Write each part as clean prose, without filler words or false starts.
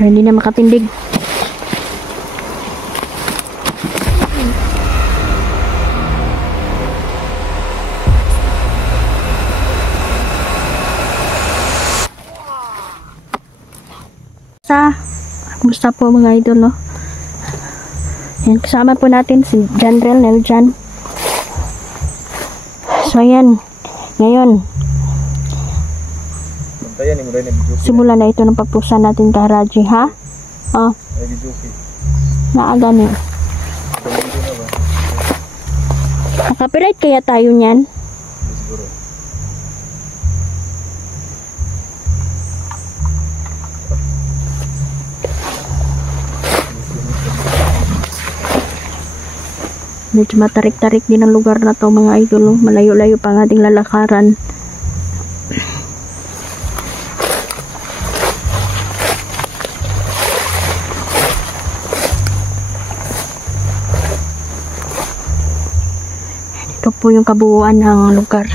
Para hindi na makatindig. Kumusta po mga idol, no? Yan, kasama po natin si General Neljan. So ayan, ngayon simula na ito ng pagpusa natin kay Raji, ha? Oh, naaga niya. Nakapiright kaya tayo niyan? Medyo matarik-tarik din ang lugar na to mga idol. Malayo-layo pa ang ating lalakaran. Ito po yung kabuuan ng lugar.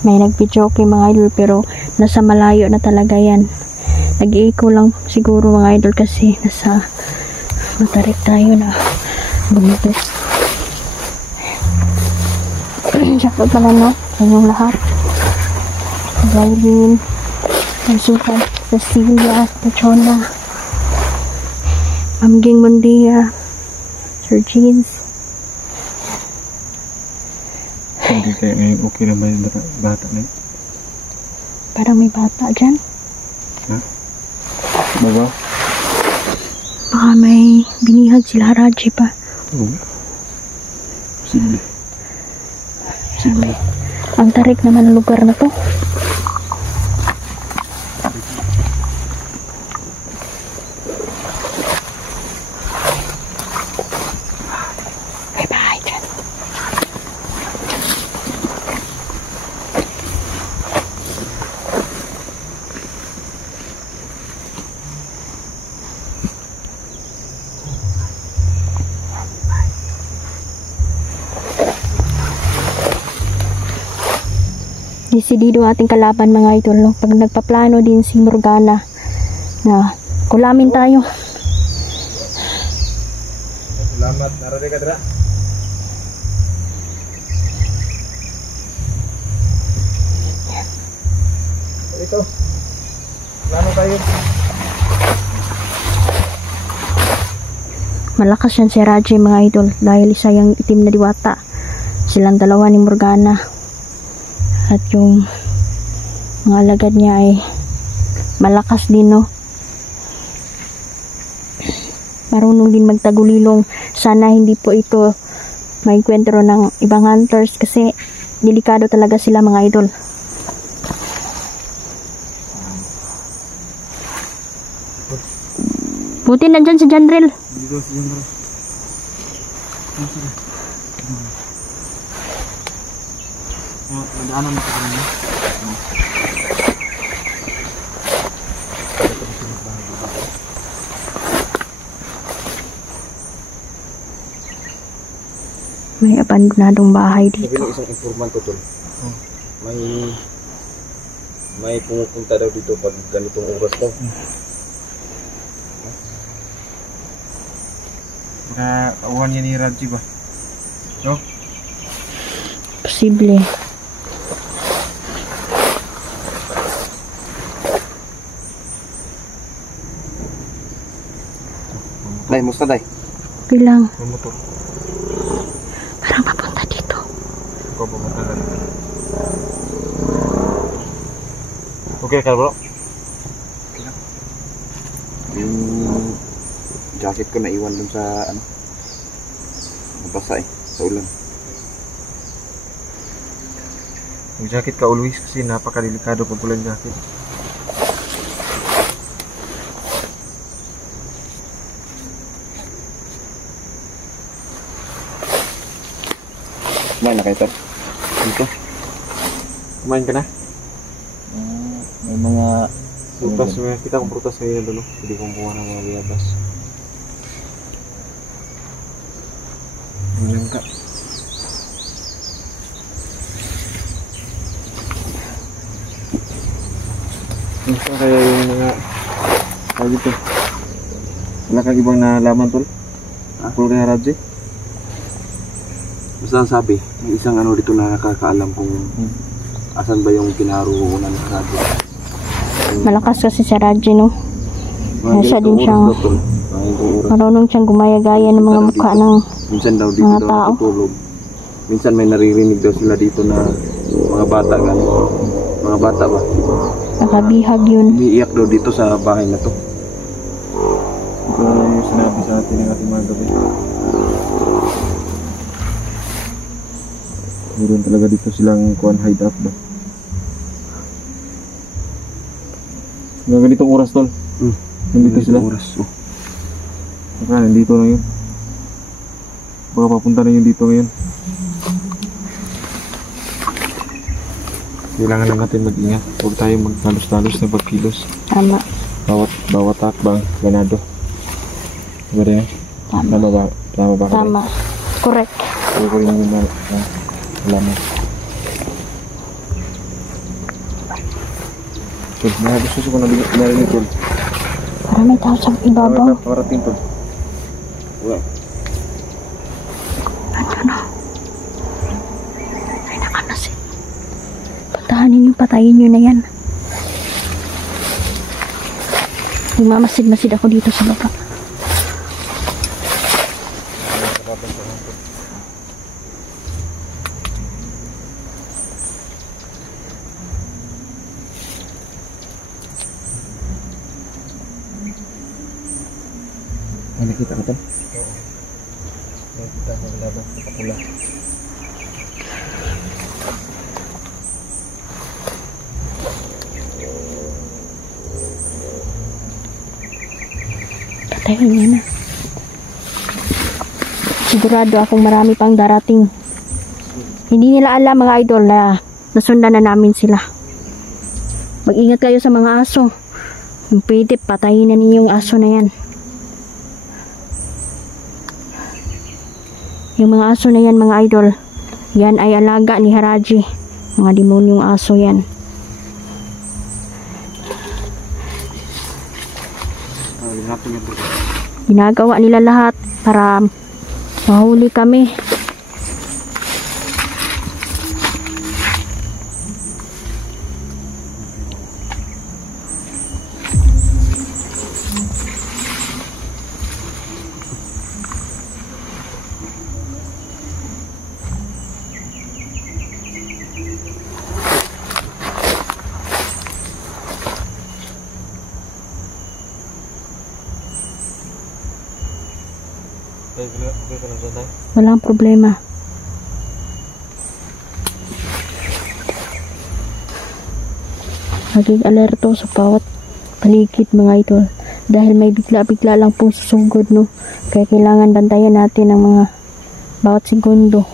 May nag-video kay mga idol pero nasa malayo na talaga yan. Nag-i-echo lang siguro mga idol kasi nasa matarik tayo na bumito. Shoutout pala, no? Sa inyong lahat. Galvin, Susan, Cecilia, Pachona, Amging Mundia, Sir Jeans. Hindi kayo ngayon okay na may bata na yun? Parang may bata dyan. Ha? Baba? Baka may binihag sila Raji pa. Oo. Posible. Posible. Ang tarik naman ang lugar na to. Bye-bye dyan. Desidido ating kalaban mga idol, no? Pag nagpaplano din si Morgana na kulamin tayo. Salamat, narari ka dira. Ito. Plano tayo. Malakas yan si Raji mga idol dahil isa yung itim na diwata. Silang dalawa ni Morgana. At yung mga alagad niya ay malakas din, no? Marunong din magtagulilong. Sana hindi po ito may kwentro ng ibang hunters kasi delikado talaga sila mga idol. Buti nandyan si Janril. Dito si Janril. Nadaanan mo sa kanina. May abandonadong bahay dito. Sabi ng isang informant ko tol. May pumupunta daw dito pag ganitong oras daw. Baka awan niya ni Raji ba? No? Posible. Day, musta day? Bilang. Mamotor. Parang papunta dito. Ikaw pumunta ka rin. Okay ka bro? Okay lang. Yung jacket ko naiwan dun sa ano, nabasa sa ulan. Mag-jacket ka always kasi napakadelikado pag ulan jacket. Kumain na kayo tol? Dito. Kumain ka na? May mga Prutas, may kita kong prutas ngayon doon. Hindi kong buha ng mga biyabas. Ang ka. Ano kaya yung mga tawag dito? Wala kang ibang nalaman tol? Ako kay Haraji? Basta ang sabi, may isang ano dito na nakakaalam kung asan ba yung pinaruhunan ng radyo. Malakas kasi si Raji, no? Mga Siya din ganitong siyang- oras daw, tol. Mga ganitong oras. Marunong siyang gumaya-gaya ng mga mukha ng Minsan daw dito mga daw tao. natutulog. Minsan may naririnig daw sila dito na mga bata gano'n. Mga bata ba? nakabihag yun. Umiiyak daw dito sa bahay na to. Ito yung sinabi sa atin ng ating mga gabi. Meron talaga dito silang kuhan hide up ba? Mga ganitong oras tol. Nandito sila. Oras. Oh. Baka nandito na yun. Baka papunta na yun dito ngayon. Kailangan lang natin mag-ingat. Huwag tayo magtalos-talos na pagkilos. Tama. Bawat takbang, ganado. Diba rin? Tama. Tama ba? Tama ba? Tama. Correct. Huwag ko rin yung alaman. Tol, mga gusto ko narinig tol. Para may tao sa ibabaw. Parating tol. Wala. Ay, nakanasin. Puntahan ninyo, patayin nyo na yan. Mamasid-masid ako dito sa baba. Ay, nakita ka tol? Nakita ko labang pula. Patayin nyo na. Sigurado akong marami pang darating. Hindi nila alam mga idol na nasundan na namin sila. Mag-ingat kayo sa mga aso. Kung pwede, patayin na ninyo yung aso na yan. Yung mga aso na yan mga idol, yan ay alaga ni Haraji. Mga demonyong aso yan. Lingapin yung bro. Ginagawa nila lahat para mahuli kami. Walang problema. Maging alerto sa bawat paligid mga idol. Dahil may bigla-bigla lang pong susugod, no? Kaya kailangan bantayan natin ang mga bawat segundo.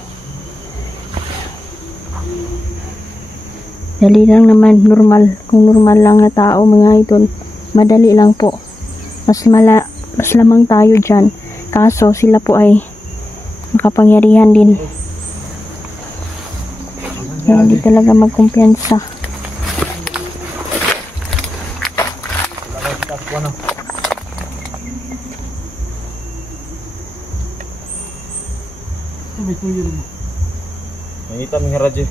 Dali lang naman, normal. Kung normal lang na tao mga idol, madali lang po. Mas lamang tayo dyan. Kaso sila po ay makapangyarihan din. Kaya hindi talaga magkumpiyansa. Nakita mo nga Raji.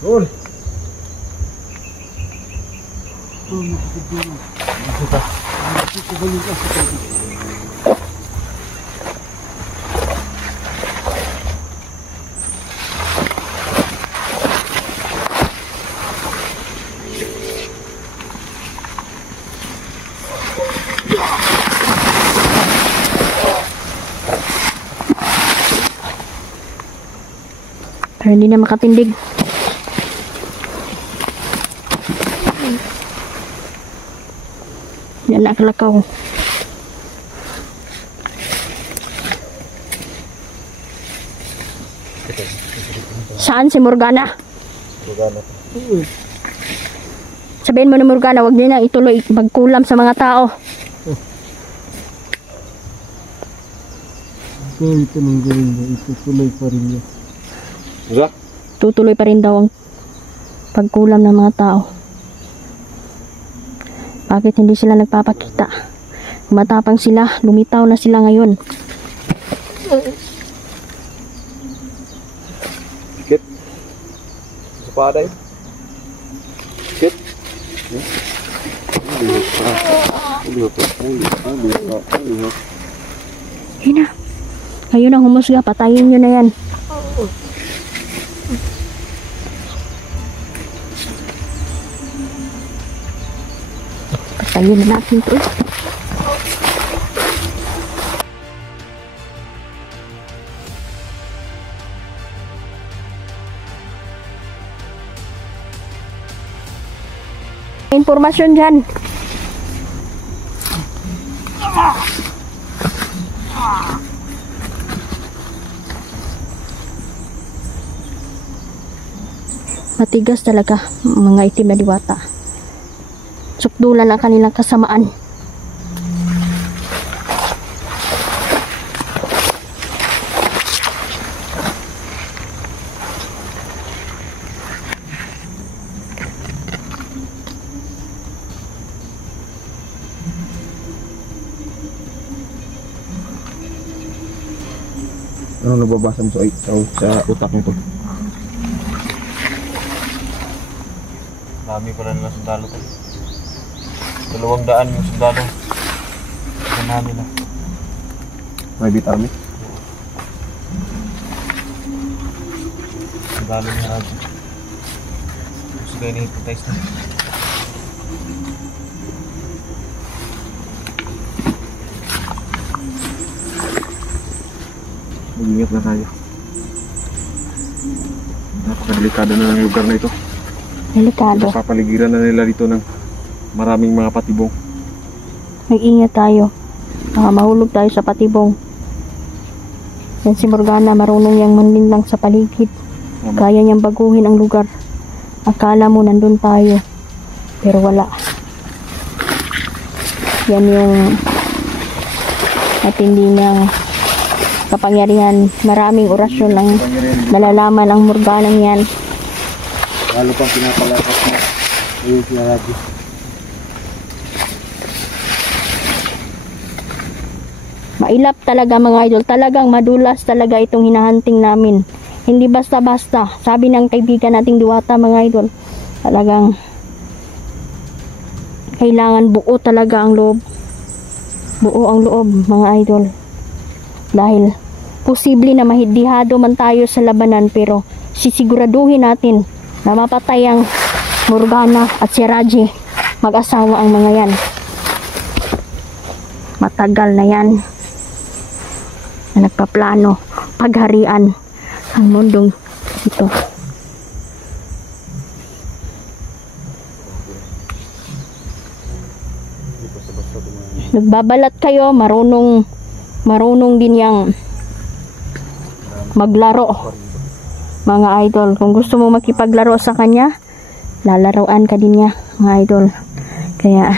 Tol! Pero hindi na makatindig. Yan na kalakaw. Saan si Morgana? Morgana. Sabihin mo na Morgana, huwag niyo na ituloy magkulam sa mga tao. Kahit anong gawin niya, itutuloy pa rin niya. Diba? Tutuloy pa rin daw ang pagkulam ng mga tao. Bakit hindi sila nagpapakita? Matapang sila, lumitaw na sila ngayon. Kit. Sa paday. Kit. Yun na. Kayo na humusga, patayin nyo na yan. Patayin na natin to. Informasyon dyan. Matigas talaga mga itim na diwata. Sukdulan ang kanilang kasamaan. Anong nababasa mo sa utak nito? Dami pala nila sundalo ko. 200 yung sundalo. Ano nila? May bit army? Sundalo niya radyo. Gusto kayo na-hypnotize na. Mag-ingat na tayo. Napakadelikado na ng lugar na ito. Delikado. Napapaligiran na nila dito ng maraming mga patibong. Mag-ingat tayo. Mahulog tayo sa patibong. Yan si Morgana, marunong yang manlinlang sa paligid. Kaya niyang baguhin ang lugar. Akala mo nandun tayo. Pero wala. Yan yung matindi niyang kapangyarihan. Maraming orasyon lang nalalaman ang Morganang yan. Lalo pang pinapalakas na ayun si Arabi. Mailap talaga mga idol. Talagang madulas talaga itong hinahunting namin. Hindi basta-basta. Sabi ng kaibigan nating diwata mga idol. Talagang kailangan buo talaga ang loob. Buo ang loob mga idol. Dahil posible na mahidihado man tayo sa labanan, pero sisiguraduhin natin na mapatay ang Morgana at si Raji. Mag-asawa ang mga yan. Matagal na yan na nagpaplano pagharian ang mundong ito. Nagbabalat kayo, marunong din yang maglaro mga idol. Kung gusto mo makipaglaro sa kanya, lalaroan ka din niya mga idol. Kaya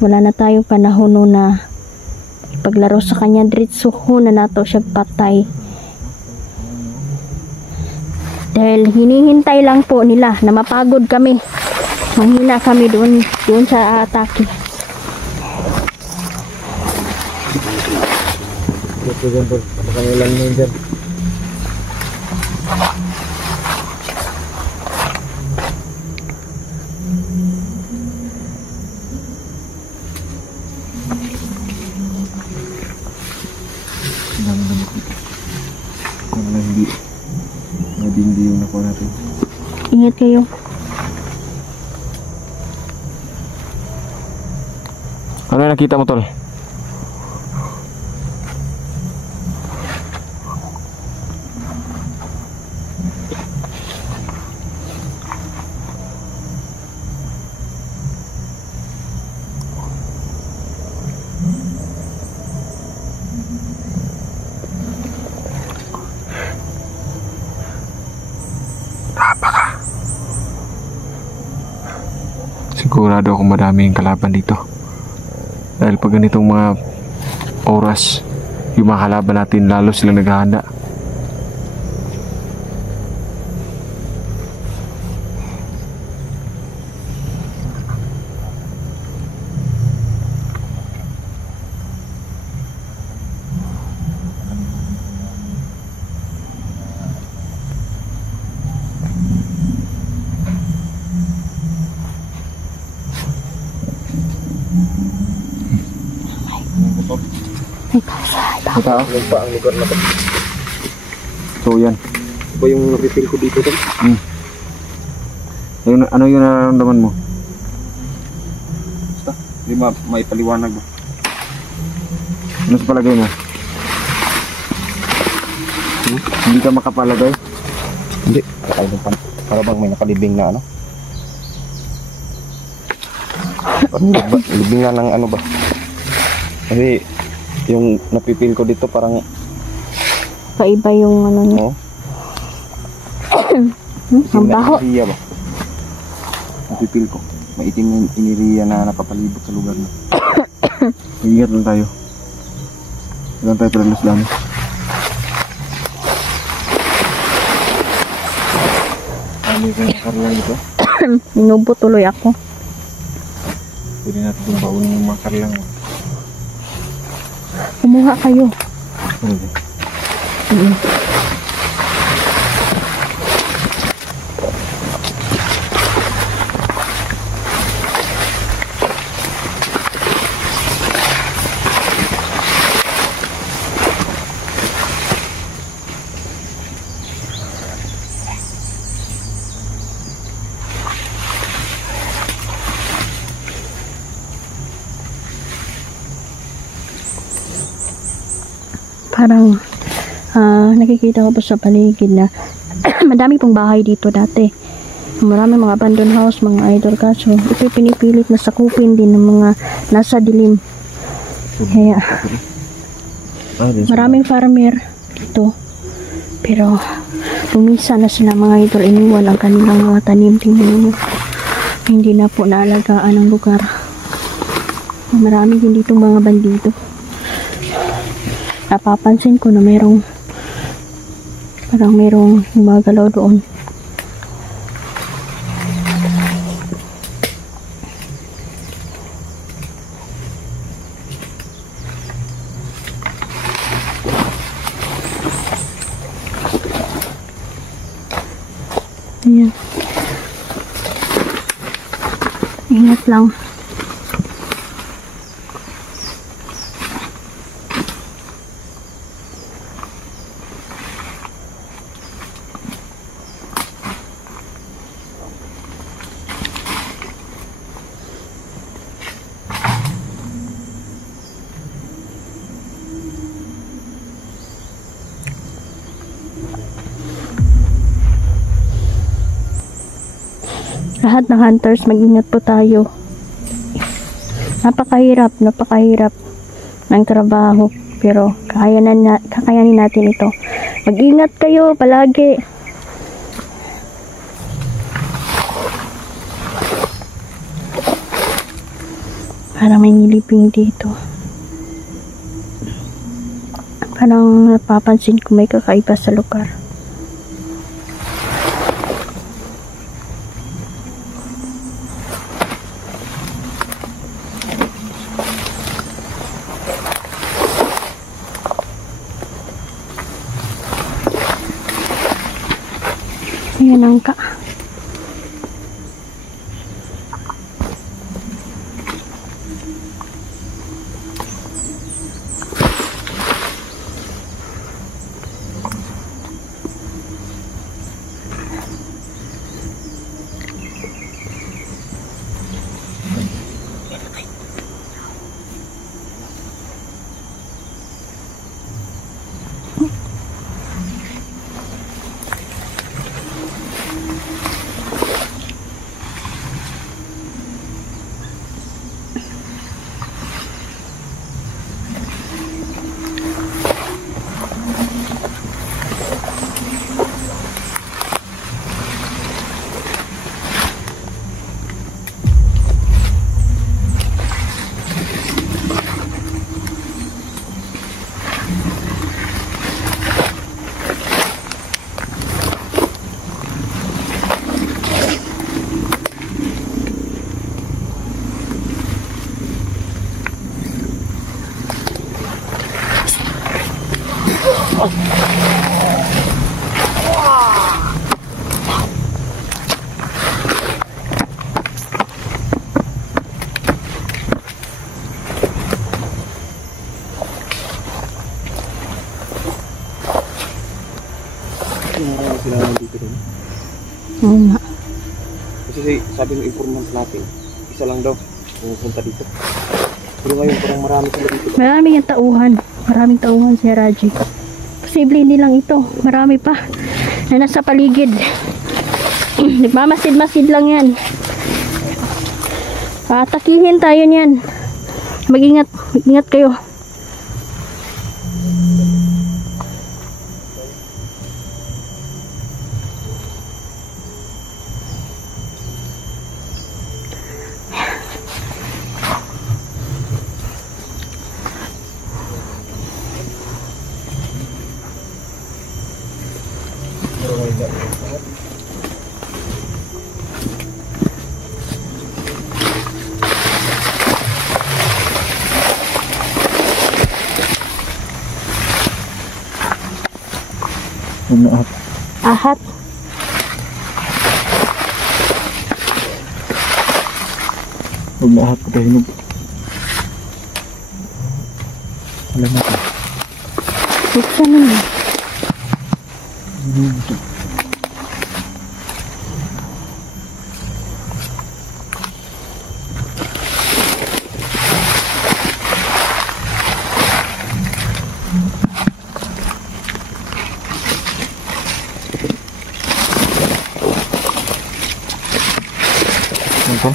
wala na tayong panahon na ipaglaro sa kanya. Diretsuho na nato siya patay. Dahil hinihintay lang po nila na mapagod kami. Manghina kami doon sa atake. Ito dyan po, kapakanilan mo dyan. Hindi yung nakuha natin. Ingat kayo. Ano yung nakita mo, tol? Sigurado akong madami yung kalaban dito. Dahil pag ganitong mga oras, yung mga kalaban natin lalo silang naghahanda. May tasa. May tao? Yan pa ang lugar na to. So yan. Ba yung napipil ko dito tol? Ayun, ano yung nararamdaman mo? Basta, di may paliwanag ba? Ano sa palagay mo? Hindi ka makapalagay? Hindi. Para bang may nakalibing na ano? Libing na ng ano ba? Kasi yung napipil ko dito parang Kaiba yung ano niya. oh, Ang baho. iniriya ba? Napipil ko. Maitim na iniriya na nakapalibot sa lugar na. Ingat lang tayo. Ilan tayo palalas dami. Ano yung nakarlang dito? Inubo tuloy ako. Pwede natin yung baon ng makarlang. Kumuha kayo. Pwede. Parang nakikita ko po sa paligid na madami pong bahay dito dati. Marami mga abandoned house, mga idol, kaso ito pinipilit na sakupin din ng mga nasa dilim. Kaya maraming farmer dito. Pero lumisa na sila mga idol, iniwan ang kanilang mga tanim. Tingnan niyo, hindi na po naalagaan ang lugar. Marami din dito mga bandido. Napapansin ko na parang merong gumagalaw doon. Ayan. Ingat lang. Lahat ng hunters, mag-ingat po tayo. Napakahirap ng trabaho, pero kakayanin natin ito. Mag-ingat kayo palagi. Parang may niliping dito. Parang napapansin ko may kakaiba sa lugar. Ayan ang ka. marami sila nandito rin. Oo nga. Kasi sabi ng informant natin, isa lang daw pumunta dito. Pero ngayon parang marami sila dito. Maraming yung tauhan. Maraming tauhan si Raji. Posible hindi lang ito. Marami pa na nasa paligid. Nagmamasid-masid lang yan. Atakihin tayo niyan. Mag-ingat. Mag-ingat kayo. Ahat. Huwag na ahat pa hinog. Wala na ito. Buksan mo. Ito?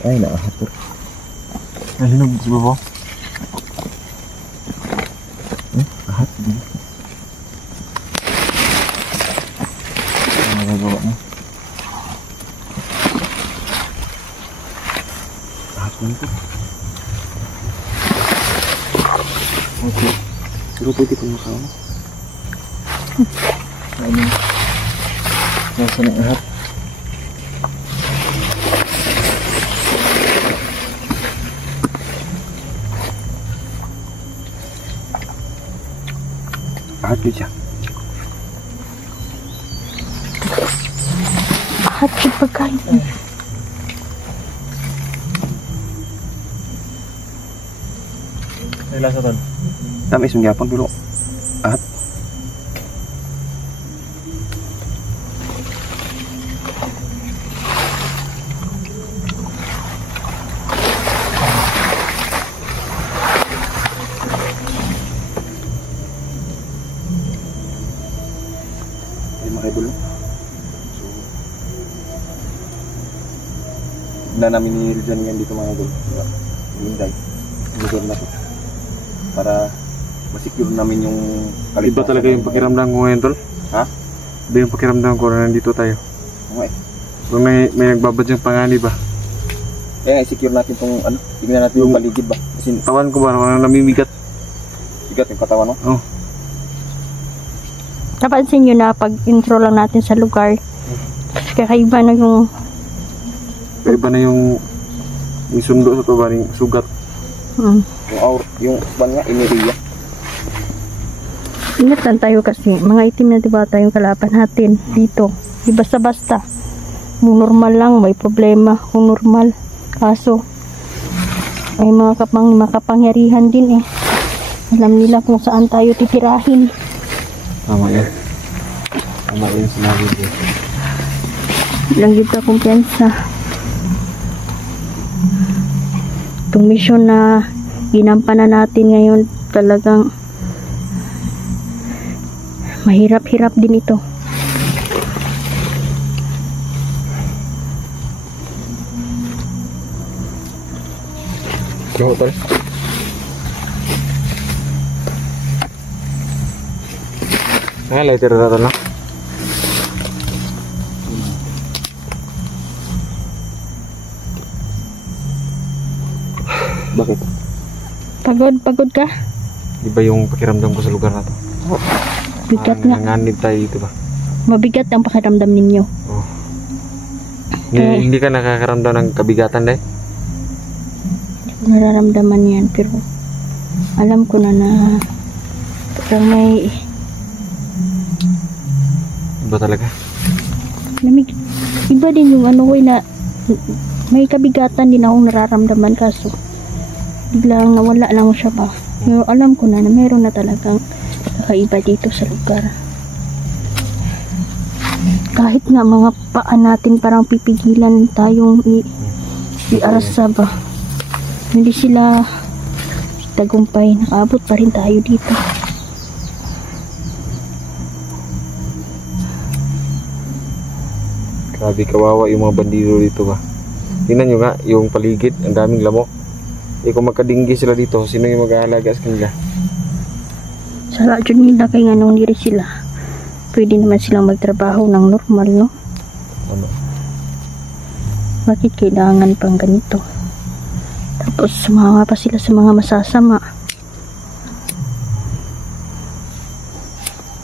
Ay, nakahator. Ay, hinog sa baba. Ahat. Ano nagagawa mo? Ahat mo ito. Okay. Pero pwede kong makawa. Ano? Nasa ng ahat? Ahat yun siya. Ahat yung pagkain. Ay, lasa tol. Tamis yung yapang pero ahat. Hindi makibulong. So, na namin ni Rizan yan dito mga idol. Diba? Hinday. Lugar na to. Para masecure namin yung Iba talaga yung pakiramdam ko ngayon tol. Ha? Iba yung pakiramdam ko na nandito tayo. Okay. Kung may nagbabadyang panganib ba? Kaya i-secure natin itong ano, tignan natin yung paligid ba? Kasi Tawan ko ba? Walang namimigat. bigat yung katawan mo. Oh. Napansin nyo na pag intro lang natin sa lugar, kakaiba na yung Iba na yung sundo sa tuba ring sugat. Yung aura, yung ban nga, iniriya. ingat lang tayo kasi mga itim na diba tayong kalaban natin dito. Di basta-basta. Kung normal lang, may problema. Kung normal, kaso may mga makapangyarihan din eh. Alam nila kung saan tayo titirahin. Tama yan. Tama yan sinabi ko. Lang dito kumpiyansa. Itong mission na ginampanan natin ngayon talagang mahirap-hirap din ito. Go, tol. Ah, lighter na tol, no? Bakit? Pagod ka? Iba yung pakiramdam ko sa lugar na to. Bigat nga. Nanganib tayo dito ba? Mabigat ang pakiramdam ninyo. Oh. Hindi ka nakakaramdam ng kabigatan dahil? Nararamdaman yan pero alam ko na parang may Iba talaga. lamig. Iba din yung ano ko na may kabigatan din akong nararamdaman kaso biglang nawala lang siya ba. Pero alam ko na meron na talagang kakaiba dito sa lugar. Kahit nga mga paa natin parang pipigilan tayong i-arasa ba. Hindi sila tagumpay. Nakaabot pa rin tayo dito. Grabe kawawa yung mga bandido dito ba. Tingnan nyo nga, yung paligid, ang daming lamok. Kung magkadinggi sila dito, sino yung mag-aalaga sa kanila? Sa radyo nila kay nga nung diri sila. Pwede naman silang magtrabaho ng normal, no? Ano? Bakit kailangan pang ganito? Tapos sumama pa sila sa mga masasama.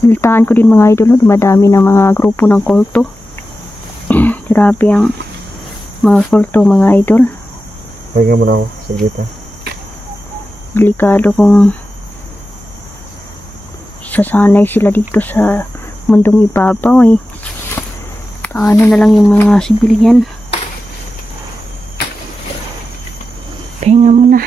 Nalitaan ko din mga idol, dumadami ng mga grupo ng kulto. Grabe ang mga kulto mga idol. Pahinga mo na ako, saglit ha. Delikado kung sasanay sila dito sa mundong ibabaw eh. Paano na lang yung mga sibilyan? Pahinga muna.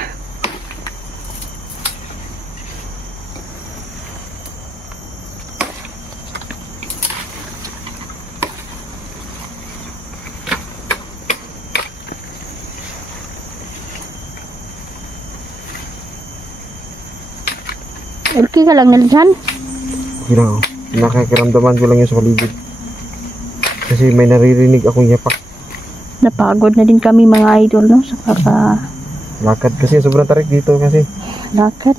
Okay ka lang nalidhan? Okay lang ako. Nakakiramdaman ko lang yun sa paligid. Kasi may naririnig akong yapak. Napagod na din kami mga idol, no? Sa Lakad kasi sobrang tarik dito kasi. lakad.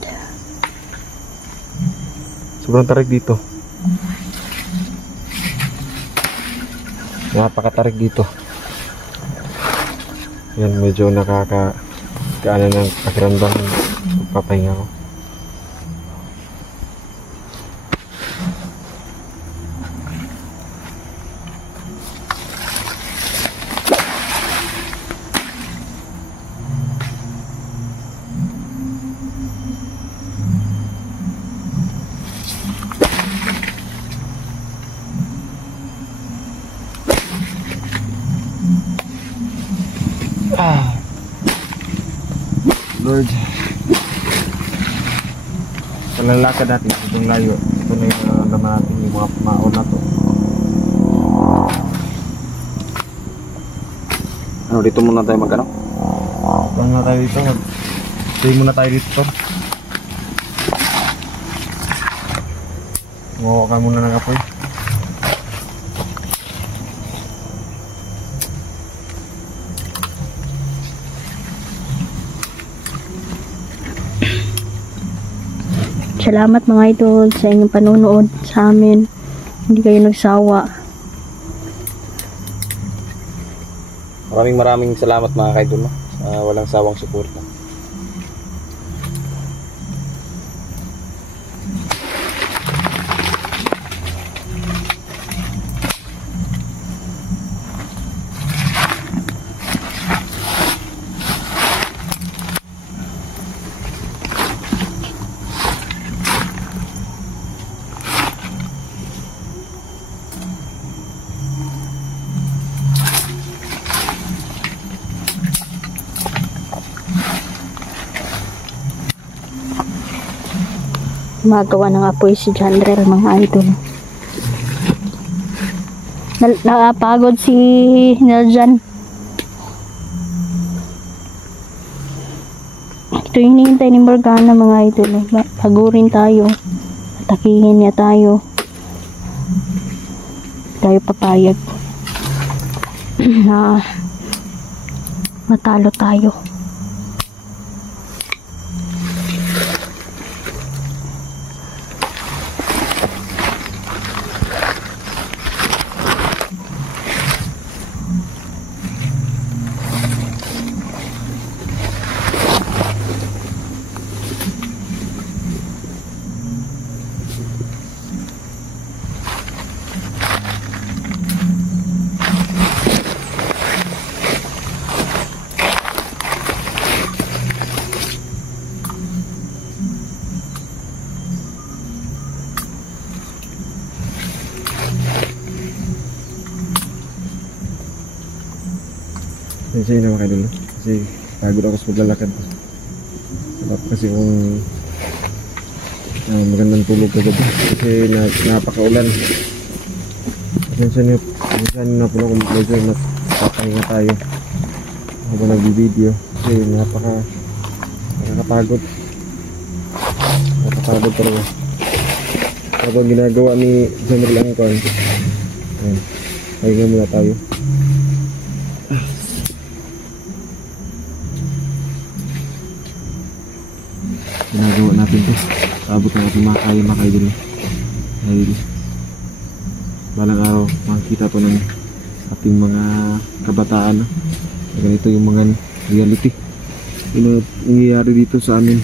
Sobrang tarik dito. Napakatarik dito. Yan, medyo nakakaano ng pakiramdam. Papahinga ko. Lord, walang lakad natin itong layo. Ito na yung naman natin yung mga maon na to. Ano, dito muna tayo magano? Ito na tayo dito. Stay muna tayo dito. Ngawa ka muna ng apoy. Salamat mga idol sa inyong panunood sa amin. Hindi kayo nagsawa. Maraming salamat mga kaidol, no? Walang sawang suporta. Magawa ng apoy si Jandrel mga idol. Nakapagod si Neljan. Ito yung hinihintay ni Morgana mga idol. Pagurin tayo. Atakihin niya tayo. Tayo papayag na matalo tayo. Sige na mga kadol. Kasi pagod ako sa paglalakad. Sarap kasi kung magandang tulog kagabi kasi napakaulan. Pasensya nyo na po kung medyo nagpapahinga tayo habang nag-video kasi nakakapagod talaga habang ginagawa ni General Angkon. Pahinga muna tayo. Ginagawa natin to, abot na natin makaya din dahil balang araw makikita po ng ating mga kabataan na ganito yung mga reality yung nangyayari dito sa amin.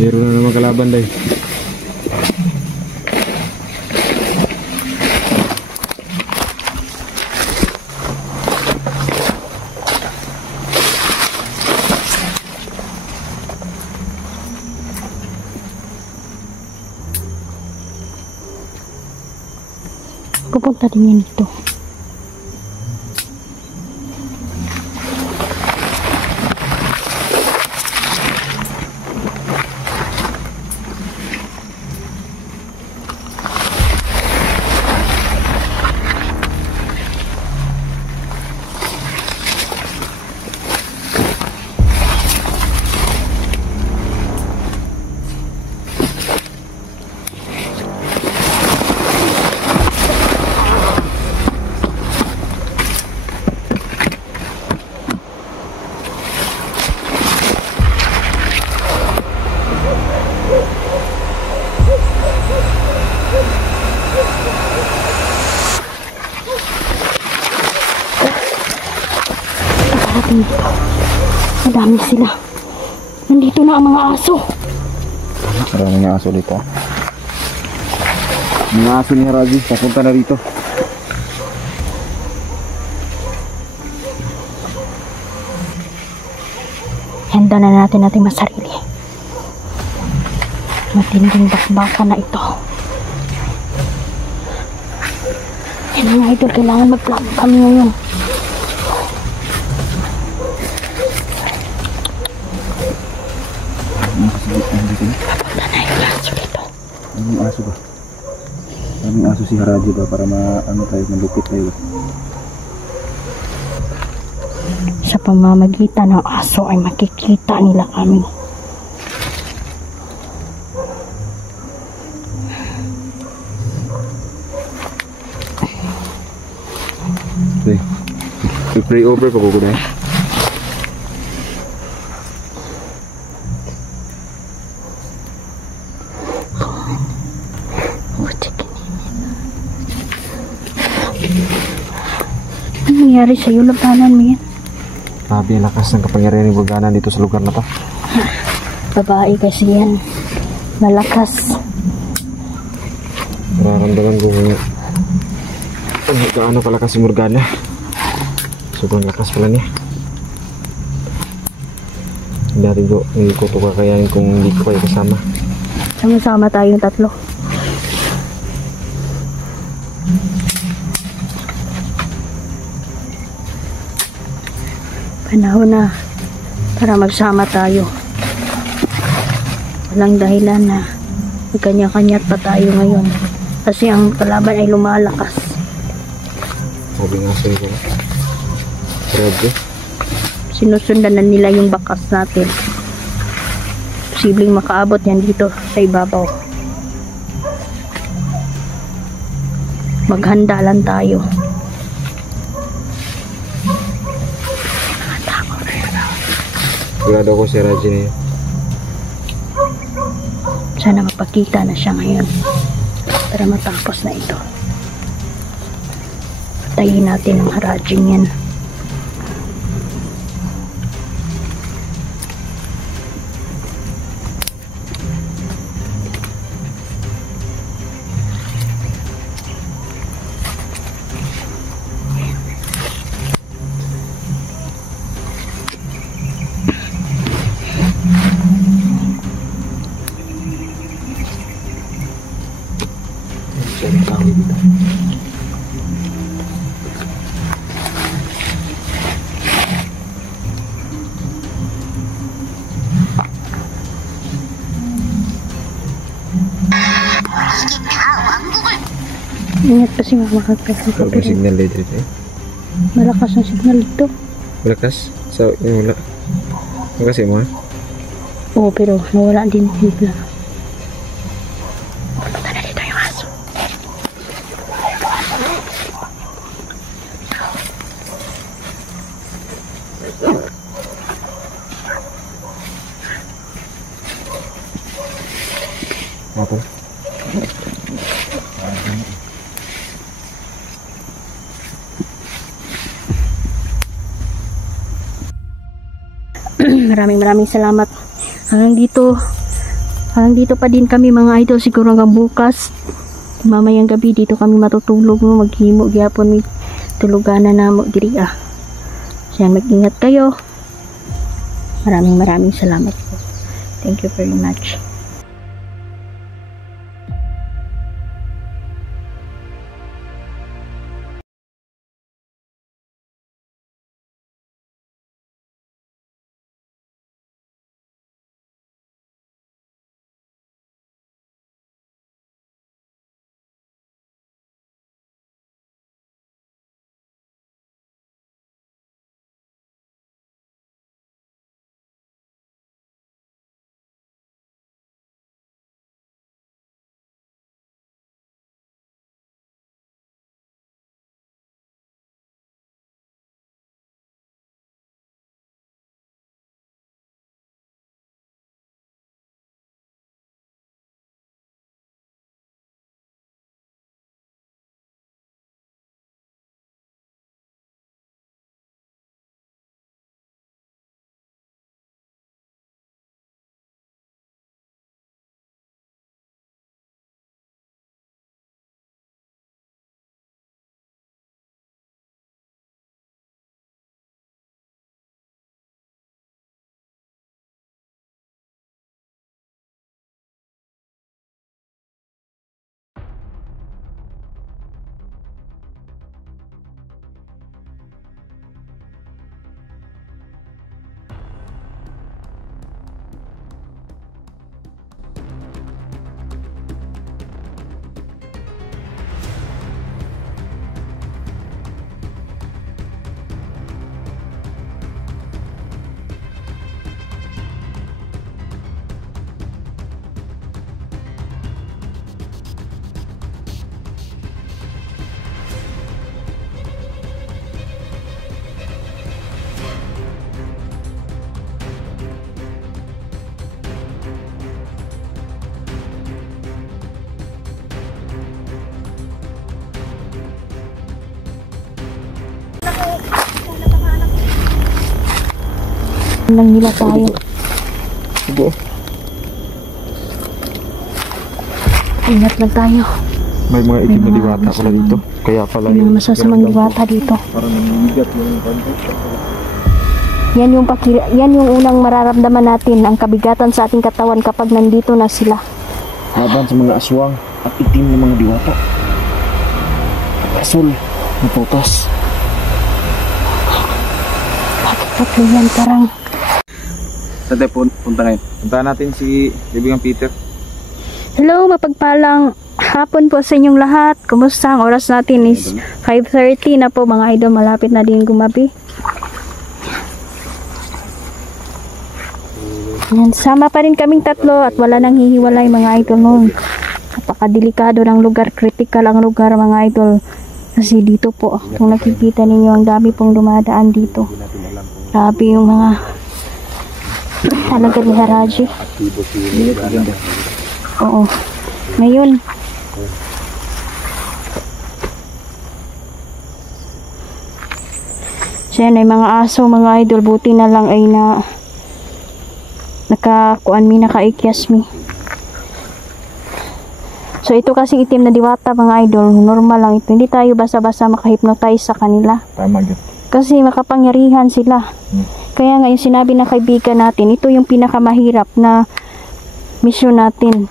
Meron na naman kalaban dahil pupunta din yan dito. Madami sila. Nandito na ang mga aso. Maraming aso dito. Mga aso ni Haraji, papunta na rito. Handa na natin ating masarili. Matinding bakbakan na ito. Yan mga idol, kailangan mag-plano kami ngayon. Anong aso ba? Anong aso si Haraji ba para malupit tayo? Sa pamamagitan ng aso ay makikita nila kami. Okay. I-pray over pa po ko na. Ano nangyari sa'yo? Labanan mo yan. Grabe ang lakas ng kapangyarihan ng Morgana dito sa lugar na to. Babae kasi yan. Malakas. Nararamdaman ko gaano kalakas si Morgana. Sobrang lakas pala niya. Hindi natin ko ito kakayanin kung hindi ko kayo kasama. Sama-sama tayong tatlo. Panahon na para magsama tayo. Walang dahilan na kanya-kanya't pa tayo ngayon. Kasi ang kalaban ay lumalakas. Sabi nga sa'yo ko. Grabe. Sinusundan na nila yung bakas natin. Posibleng makaabot yan dito sa ibabaw. Maghanda lang tayo. Sigurado ko si Haraji na yun. Sana mapakita na siya ngayon para matapos na ito. Patayin natin ang Haraji yan. Ingat kasi makakagkas ng Pero copyright. signal dito eh. Malakas ang signal dito. Malakas? So, yung wala. Ano kasi mo? Oo, pero nawala din bigla. Punta na dito yung aso. Ako. Maraming salamat. Hanggang dito pa din kami mga idol, siguro hanggang bukas. Mamayang gabi dito kami matutulog mo, maghimo gyapon mi tuluganan namo diri ah. Siyan, mag-ingat kayo. Maraming salamat po. Thank you very much. Lang nila tayo. Sige. Ingat lang tayo. May mga itim na diwata pala dito. Kaya pala May mga masasamang diwata dito. Parang nangigat yung konti. Yan yung unang mararamdaman natin, ang kabigatan sa ating katawan kapag nandito na sila. Laban sa mga aswang at itim na mga diwata. Asul na putas. Bakit yan parang Saan tayo punta ngayon? Puntahan natin si Bibigang Peter. hello, mapagpalang hapon po sa inyong lahat. Kumusta? Ang oras natin is 5:30 na po mga idol. Malapit na din gumabi. Yan, sama pa rin kaming tatlo at wala nang hihiwalay mga idol noon. Napakadelikado ng lugar, critical ang lugar mga idol. Kasi dito po, kung nakikita ninyo, ang dami pong dumadaan dito. Grabe yung mga talaga ni Haraji. Oo. Ngayon, siya ay mga aso mga idol, buti na lang ay nakakuan mi, nakaikyas mi. So ito kasing itim na diwata mga idol, normal lang ito. Hindi tayo basta-basta makahypnotize sa kanila. Tama yun. Kasi makapangyarihan sila. Kaya nga yung sinabi ng kaibigan natin, ito yung pinakamahirap na mission natin.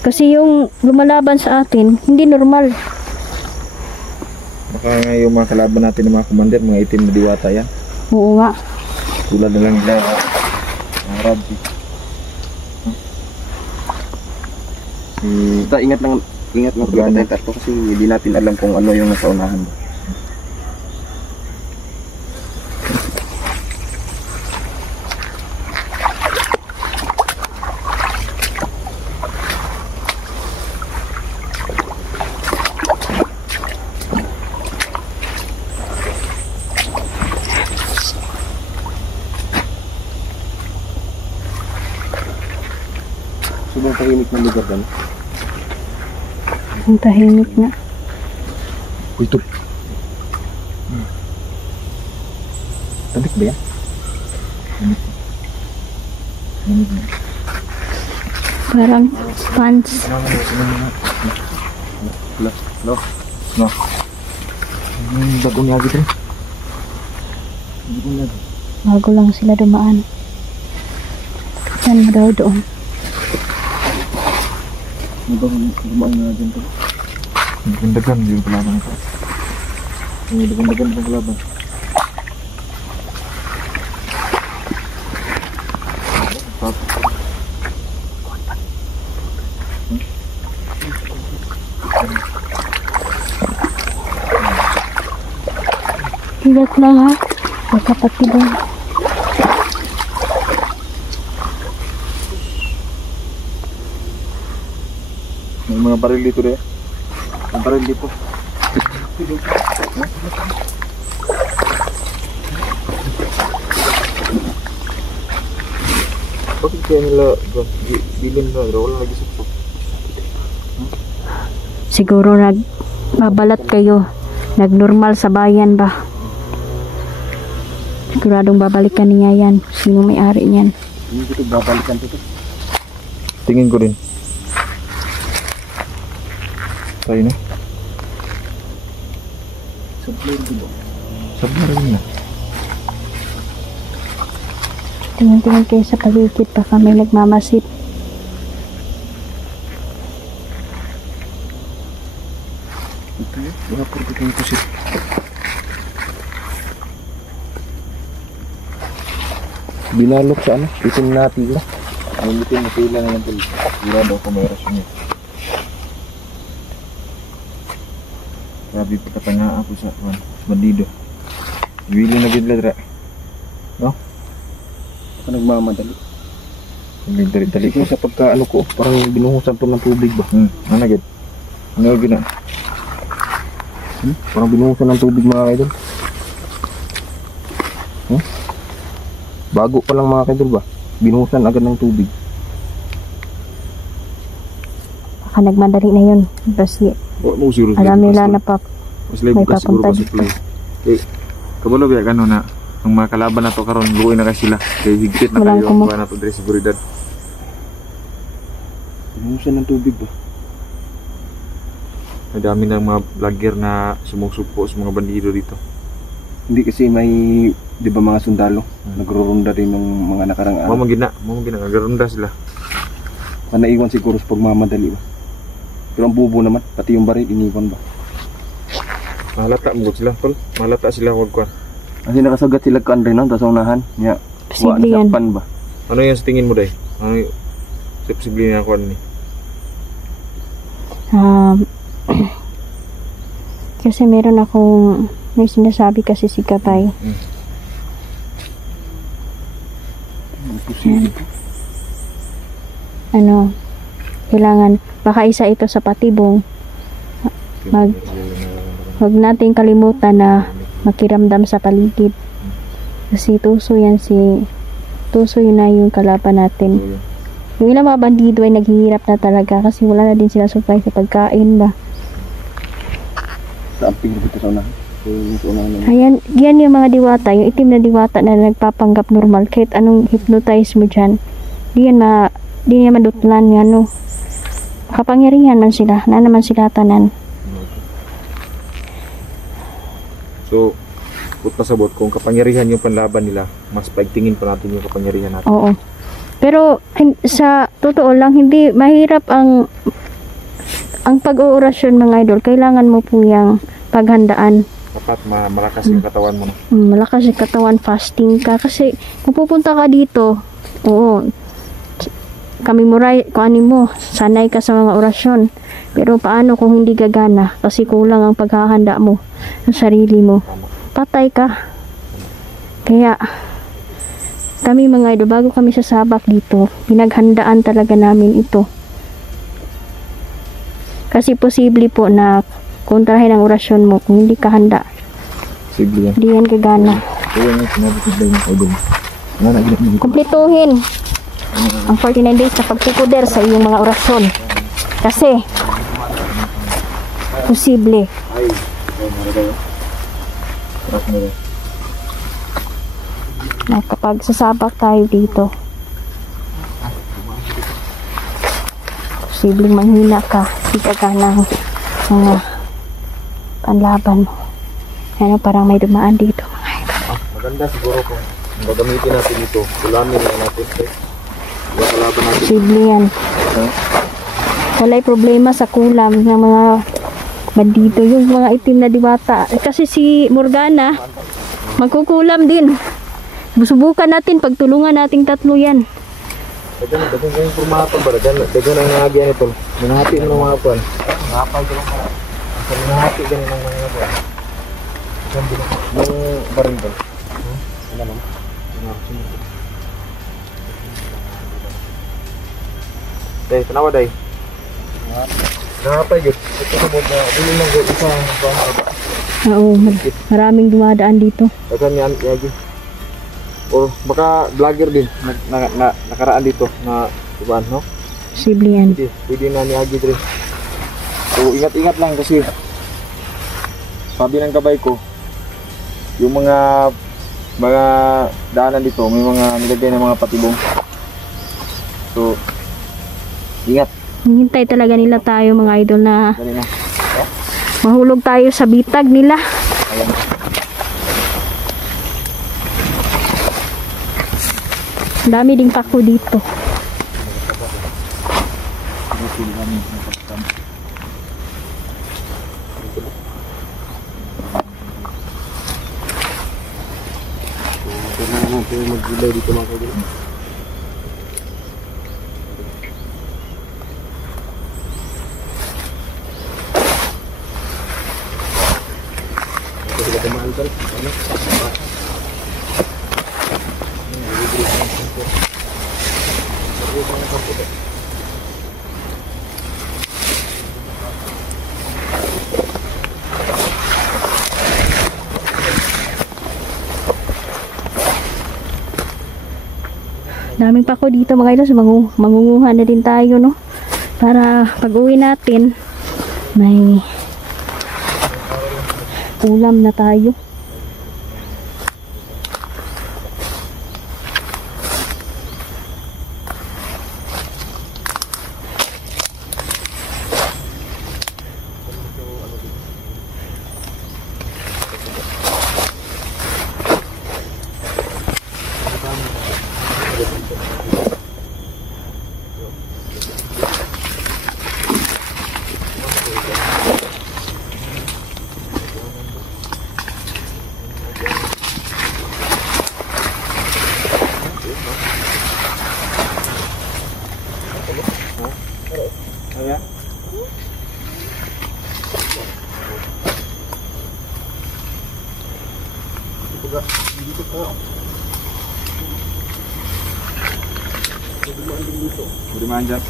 Kasi yung lumalaban sa atin, hindi normal. Baka nga yung mga kalaban natin ng mga commander, mga itim na diwata yan. Oo nga. Tulad na lang nila. Mga Rabi. Basta ingat lang Ingat magpila tayo tatlo kasi hindi natin alam kung ano yung nasa unahan. Sobrang tahimik ng lugar doon. Ang tahimik na. Uy, tol. Tabik ba yan? Parang pants. No. Bagong lagi rin. Bago lang sila dumaan. Saan mo daw doon? Dumaan na dyan to. Dagan, yung kalaban ito. Dagan ng kalaban. Higat lang ha. Magkapatid. May mga baril dito rin. May baril dito. Bakit kaya nila bilin na wala lagi sapsap? Siguro nagbabalat kayo. Nagnormal sa bayan ba? Siguradong babalikan niya yan. Sino may-ari niyan? Hindi ko ito babalikan ito. Tingin ko rin. Tayo na. Sablar na. Tingin-tingin kayo sa paligid. Baka may nagmamasid. Wala po dito yung kusit. Binalok sa ano? Itim na pila. Ang itim na pila na lang pala. Wala daw kung may rasyon niya. Grabe pagkatanga ako sa bandido. Wili na gid ladra. No? Ako nagmamadali. Hindi dali-dali Kasi sa pagka ano ko, parang binuhusan to ng tubig ba? Ano gid? Ano gid na? Parang binuhusan ng tubig mga kaidol. Bago pa lang mga kaidol ba? Binuhusan agad ng tubig. Baka nagmadali na yun. Kasi Mo siguro. alam nila na mas live may ka siguro papunta pa supply. Kabalo biya gano na ang mga kalaban na to karon luoy na kay sila. Kay higpit na Walang kayo kumo- ang na to dire seguridad. Binuhusan ng tubig ba? Madami ng mga vlogger na sumusupo sa mga bandido dito. Hindi kasi may, di ba mga sundalo? Nagro-ronda din ng mga nakarang araw. Mo magina gagarunda sila. Naiwan siguro sa pagmamadali ba? Pero ang bubo naman, pati yung baril iniwan ba? Malata mo sila, tol. Malata sila wag kwan. Kasi nakasagat sila ka Andre no, sa unahan. Nya, Posible yan. pan ba? Ano yung sa tingin mo day? Ano yung posible na kwan ni? kasi meron akong may sinasabi kasi si Kapay. Ano, kailangan baka isa ito sa patibong. Wag nating kalimutan na makiramdam sa paligid. Kasi tuso yun na yung kalaban natin. Yung ilang mga bandido ay naghihirap na talaga kasi wala na din sila supply sa pagkain ba. Sa amping dito sa unahan. Sa unahan na. Ayan, yan yung mga diwata, yung itim na diwata na nagpapanggap normal kahit anong hypnotize mo dyan. Di yan madutlan yan, no. Kapangyarihan man sila, na naman sila tanan. So, put pasabot kung kapangyarihan yung panlaban nila, mas paigtingin pa natin yung kapangyarihan natin. Oo. Pero sa totoo lang, hindi mahirap ang pag-oorasyon mga idol. Kailangan mo po yung paghandaan. Dapat malakas yung katawan mo. No? Malakas yung katawan, fasting ka. Kasi kung pupunta ka dito, oo, kami mo, sanay ka sa mga orasyon. Pero paano kung hindi gagana? Kasi kulang ang paghahanda mo sa sarili mo. Patay ka. Kaya, kami mga idol, bago kami sasabak dito, pinaghandaan talaga namin ito. Kasi posible po na kontrahin ang orasyon mo kung hindi ka handa. Sige yan. Hindi yan gagana. Kaya nga, sinabi ko ba yung idol? Kumpletuhin ang 49 days na pagtikuder sa iyong mga orasyon. Kasi, posible. Na kapag sasabak tayo dito, posibleng manghina ka, di ka ganang mga panlaban mo. Ano, parang may dumaan dito mga idol. Maganda siguro kung gagamitin natin ito. Ulamin na natin. Kalaban natin. Posible yan. Wala'y problema sa kulam ng mga bandito. Yung mga itim na diwata. Kasi si Morgana, magkukulam din. Subukan natin, pagtulungan nating tatlo yan. Dagan kayong formato ba? Dagan ang nangagyan ito. Minahati mo ng mga pan. Ngapal ko lang para. Minahati ganun ng mga pan. Yung barin ba? Ano naman? Day, tanawa day. Ngapay yun. Ito sa buot na. Dili lang yun. Isa ang baka. Oo, maraming dumadaan dito. Dagan yan, yagi. O baka vlogger din. Nakaraan dito na ibaan, no? Posible yan. Pwede na ni Agi dre. So ingat-ingat lang kasi sabi ng kabay ko, yung mga daanan dito, may mga nilagay ng mga patibong. So ingat. Hintay talaga nila tayo mga idol na Dali na. mahulog tayo sa bitag nila. Ayan. Dami ding pako dito. Mag-gulay dito mga kaibigan. Sila kumain tol. Daming pako dito mga idol. So, mangunguha na din tayo, no? Para pag uwi natin, may ulam na tayo. Budiman dyan.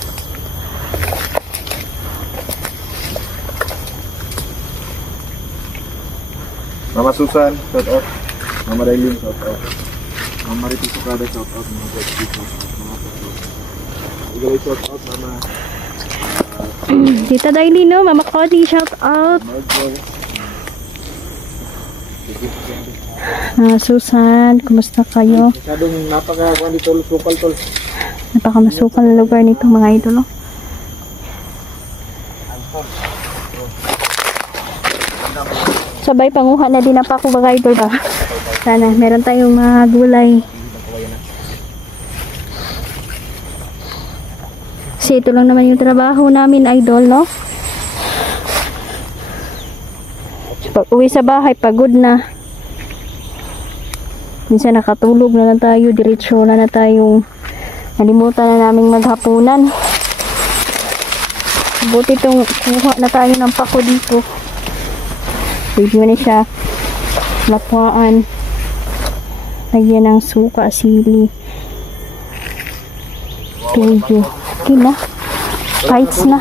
Mama Susan, shout out. Mama Dailin, shout out. Mama Riti Sukada, shout out. Mama Riti, shout out. Mama Igalay, shout out. Mama Tita Daily, no? Mama Cody, shout out. Susan, kumusta kayo? Masyadong napaka-kuhan dito, sukal tol. Napakamasukal na lugar nito mga idol, no? Sabay panguha na din na pa ako mga idol ba? Sana meron tayong mga gulay. Kasi ito lang naman yung trabaho namin idol, no? Pag uwi sa bahay, pagod na. Minsan nakatulog na lang tayo, diretso na tayong nalimutan na namin maghapunan. Buti itong kuha na tayo ng pako dito. Pwede mo na siya lapuan. Lagyan ng suka, sili. Tuyo. Okay na. Bites na.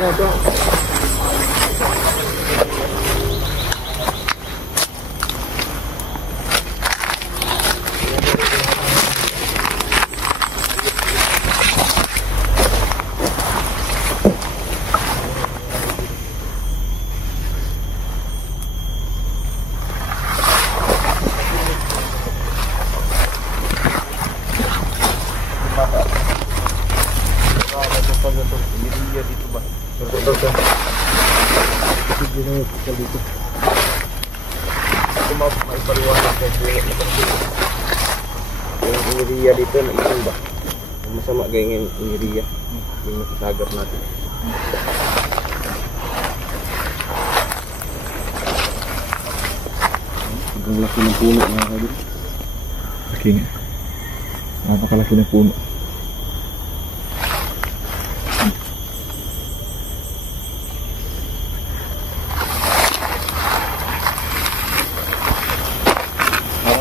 Yung iriya dito na isang ba? Masama gaya yung iriya. Yung nasasagap natin. Hanggang laki ng puno mga kabin. Laki nga. Napakalaki ng puno.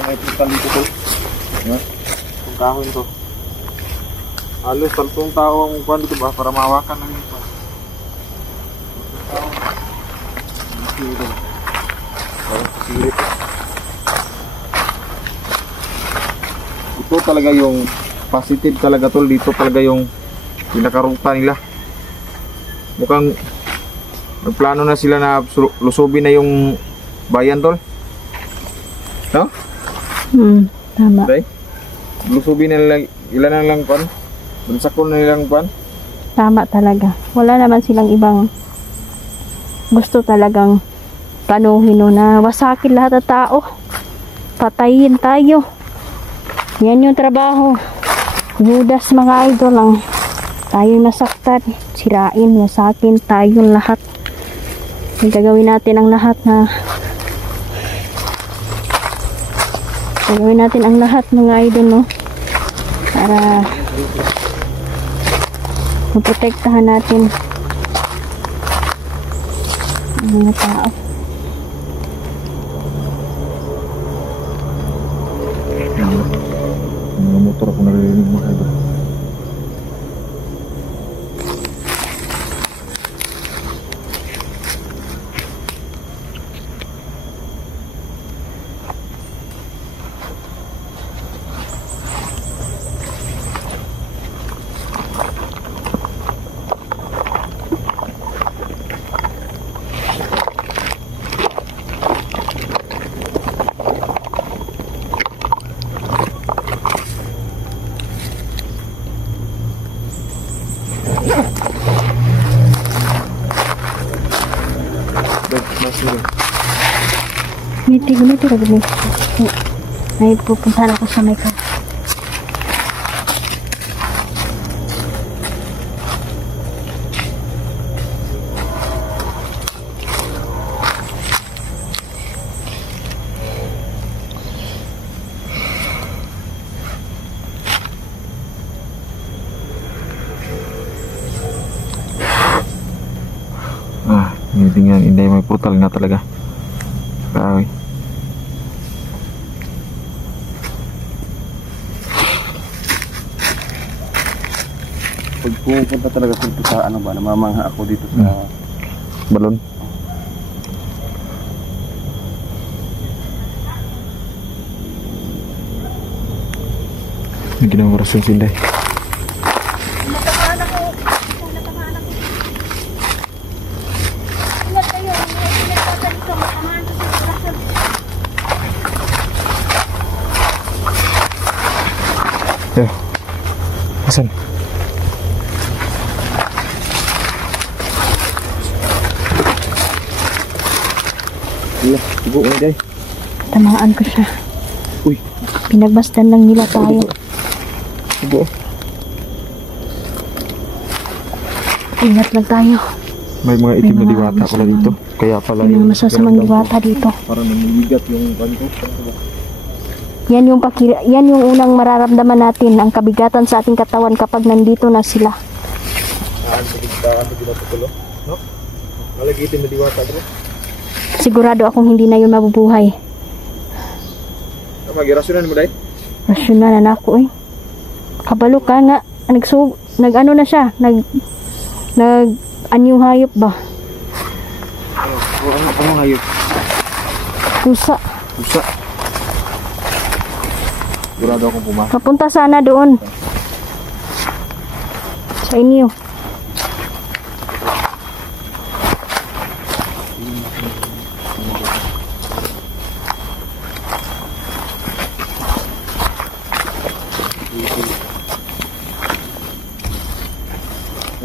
May putal dito to. Itong kahoy to. Alos, talpong tao ang kuhan dito ba? Para mahawakan lang yung kuhan. Parang sirit. Ito talaga yung positive talaga tol. Dito talaga yung pinakaruta nila. Mukhang nagplano na sila na lusubin na yung bayan tol. No? Tama. Okay. Lusubin na lang, ilan na lang pan? Bansakon na nilang pan? Tama talaga. Wala naman silang ibang gusto talagang panuhin na wasakin lahat ng tao. Patayin tayo. Yan yung trabaho. Judas mga idol lang. Tayo nasaktan. Sirain, wasakin tayong lahat. Gagawin natin ang lahat na gagawin natin ang lahat mga idol, no? Para maprotektahan natin ang mga tao. Mga motor ako naririnig mga idol. Gumiti ka gumi. Ay, pupuntahan ako sa may ka. Hindi nga, hindi may portal nga talaga. Kahoy. Pag pumunta talaga sa ano ba, namamangha ako dito sa balon. May ginawang rason sinday. Asan? Wala, subo mo day. Tamaan ko siya. Uy, Pinagbasdan lang nila tayo. subo. Ingat lang tayo. May mga itim na diwata pala dito. Kaya pala May mga masasamang diwata dito. Parang nangigigat yung kanto. Yan yung unang mararamdaman natin, ang kabigatan sa ating katawan kapag nandito na sila. No? Malagitin na diwata bro. Sigurado akong hindi na yun mabubuhay. Magirasyonan mo dahil? Rasyonan na ako eh. Kabalo ka nga. Nag-ano na siya. Anyong hayop ba? Ano hayop? Pusa. Pusa. Sigurado akong pumasok. Papunta sana doon. Sa inyo.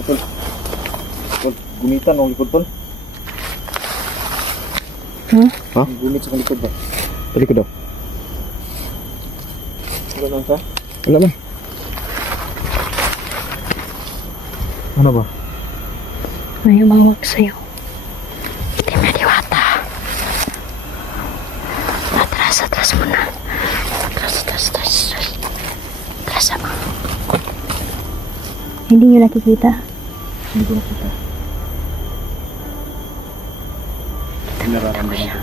Tol, gumitan o likod tol? Ha? Gumit sa likod ba? Sa likod daw. Wala nang sa? Wala ba? Ano ba? May umawag sa'yo. Itim na diwata. Atras mo na. Atras. Hindi nyo nakikita? Hindi ko nakita. Nararamdaman ko.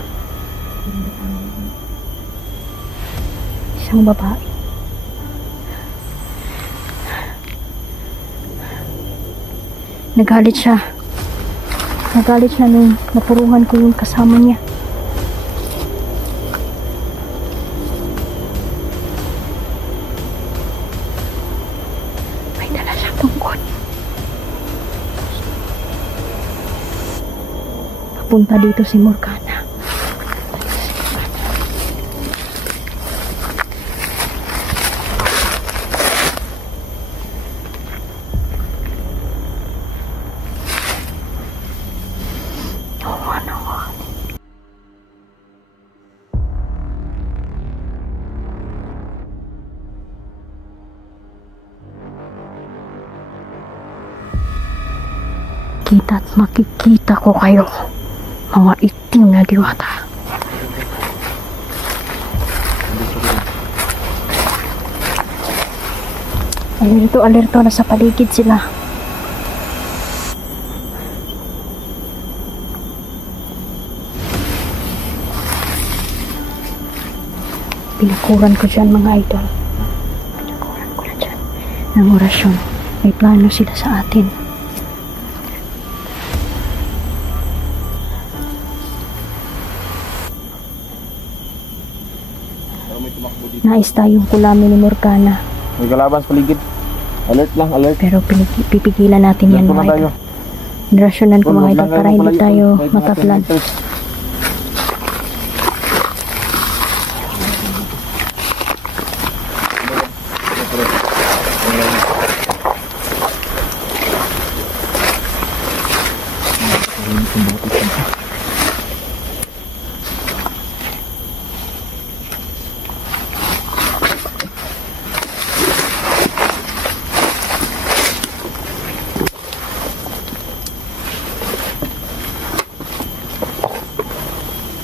Isang babae. Nagalit siya nung napuruhan ko yung kasama niya. May dala siyang tungkod. Papunta dito si Morgana. Kita at makikita ko kayo, mga itim na diwata. Alerto na sa paligid sila. Pinakuran ko dyan mga idol. Pinakuran ko na dyan ng orasyon. May plano sila sa atin. Nais tayong kulamin ni Morgana. May kalaban sa paligid. Alert lang, alert. Pero pipigilan natin yan mga idol. Narasyonan ko mga idol para hindi tayo mataplan.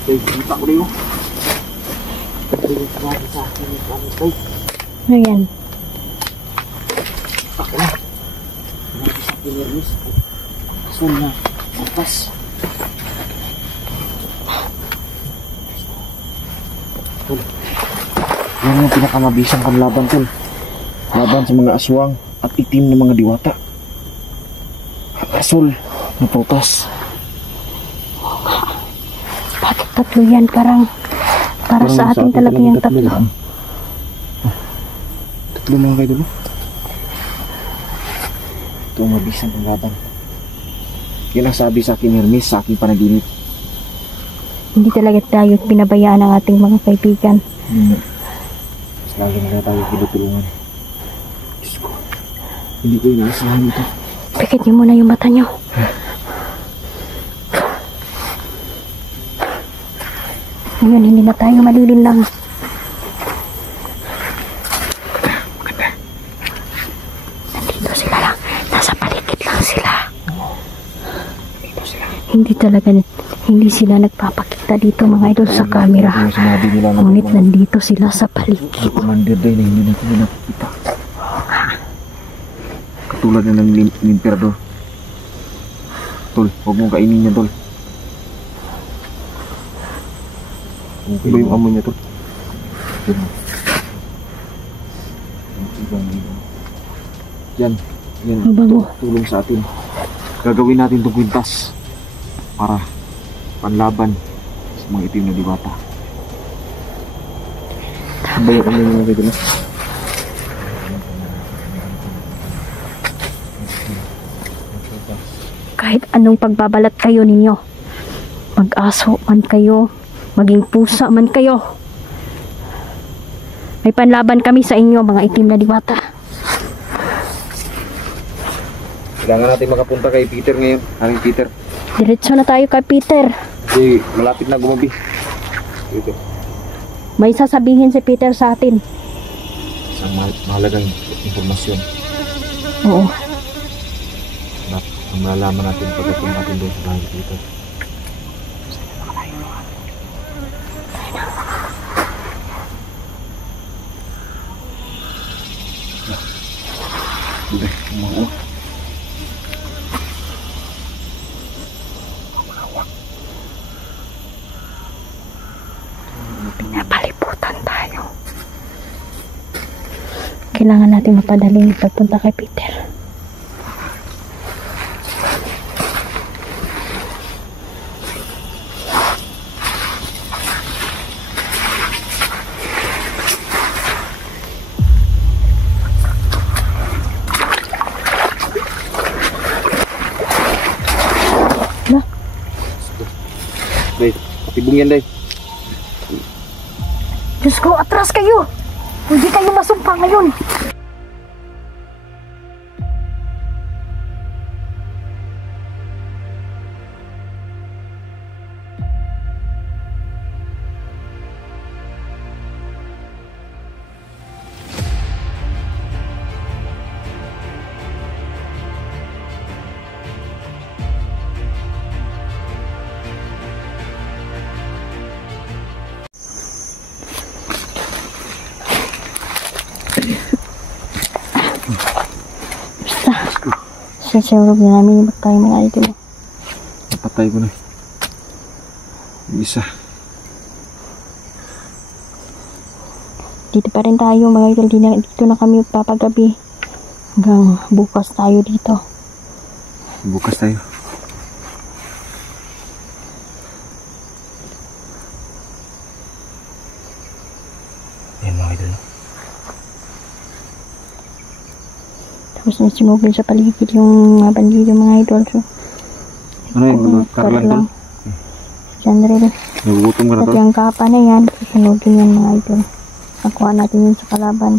Kita ko rin. Ano yan? Ako na. Nabi sa pinermis. Kasun na. Mapas. Tol. Yan yung pinakamabisang kong laban, tol. Laban sa mga aswang at itim na mga diwata. Asol na potas. Bakit tatlo yan? Parang sa atin talaga yung tatlo. Tatlo mga kaidolo. Ito ang mabisang panglaban. Yan ang sabi sa akin ni Hermes sa aking panaginip. Hindi talaga tayo pinabayaan ng ating mga kaibigan. Mas lagi na tayo pinutulungan. Diyos ko. Hindi ko inaasahan ito. Pikit niyo muna yung mata niyo. Ngayon, hindi na tayo malilinlang. Nandito sila lang. Nasa paligid lang sila. Hindi sila nagpapakita dito mga idol sa camera. Ngunit nandito sila sa paligid. Commander day na hindi natin nakikita. Katulad na ng Emperador. tol. Huwag mong kainin yan, tol. Iba yung amoy niya, tol. Yan. Yan. Mabango. Tulong sa atin. Gagawin natin itong kwintas para panlaban sa mga itim na diwata. Iba yung amoy niya, tol. Kahit anong pagbabalat kayo ninyo, mag-aso man kayo, maging pusa man kayo, may panlaban kami sa inyo, mga itim na diwata. Kailangan natin makapunta kay Peter ngayon. Aming Peter. Diretso na tayo kay Peter. Kasi malapit na gumabi. Dito. May sasabihin si Peter sa atin. Isang mahalagang informasyon. Oo. Ang malalaman natin pagdating natin doon sa bahay ni Peter. Bude, umawa. Napaliputan tayo. Kailangan natin mapadaling pagpunta kay Peter. Day, patibong yan, Day. Diyos ko, atras kayo! Hindi kayo masumpa ngayon! Sasarap na namin yung tayo mga idol. Napatay ko na. Yung isa. Dito pa rin tayo mga idol. Dito na kami papagabi. Hanggang bukas tayo dito. Bukas tayo. Yan mga idol. Tapos nasunugin sa paligid yung mga bandido mga idol. So, Ano yung Carlan tol? Janril. Nagugutom ka na Pati tol? ang kapa na yan. Susunugin yan mga idol. Nakuha natin yun sa kalaban.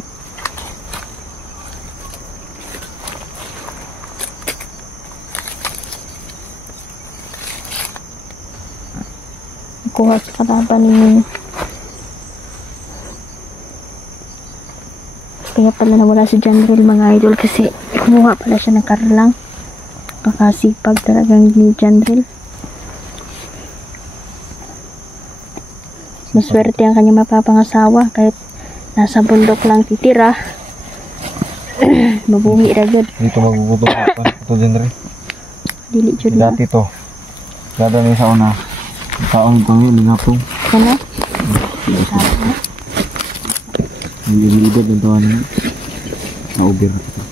Nakuha sa kalaban ni kaya pala nawala si Janril mga idol kasi kumuha pala siya ng karlang. Kakasipag talagang ni Janril. Maswerte ang kanyang mapapangasawa kahit nasa bundok lang titira. Mabuhi ragod. Dito magugutom ka. Ito dyan rin. Dili jud na. Dati to. Dada na sa una. Taon ko ngayon, lingapong. Kana? Hindi edad ng tawanan nga. Na-over na ito.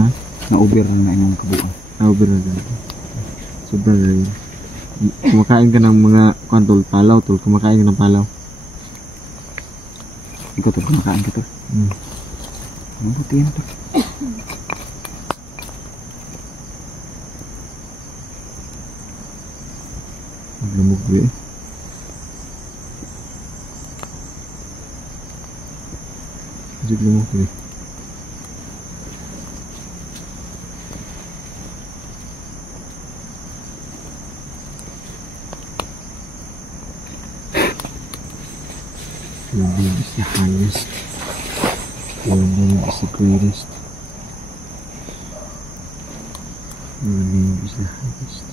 Ha? Na-over na inyong kabuan. Na-over na ito. Sobra na rin. Kumakain ka ng mga tol, palaw tol. Kumakain ka ng palaw. Ikaw tol, kumakain ka tol. Mabuti yan tol. Maglamog ko eh. Maglamog ko eh. Your name is the highest. Your name is the greatest. Your name is the highest.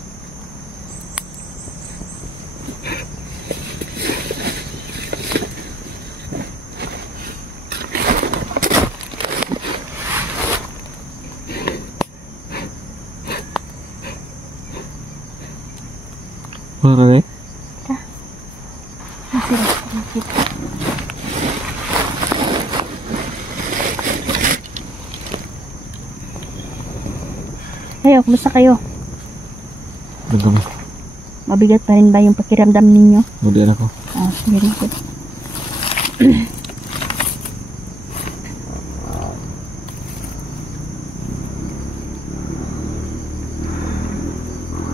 Ayo, kumusta kayo? Ganda mo. Mabigat pa rin ba yung pakiramdam ninyo? Mudi ako. Ah, sige rin po.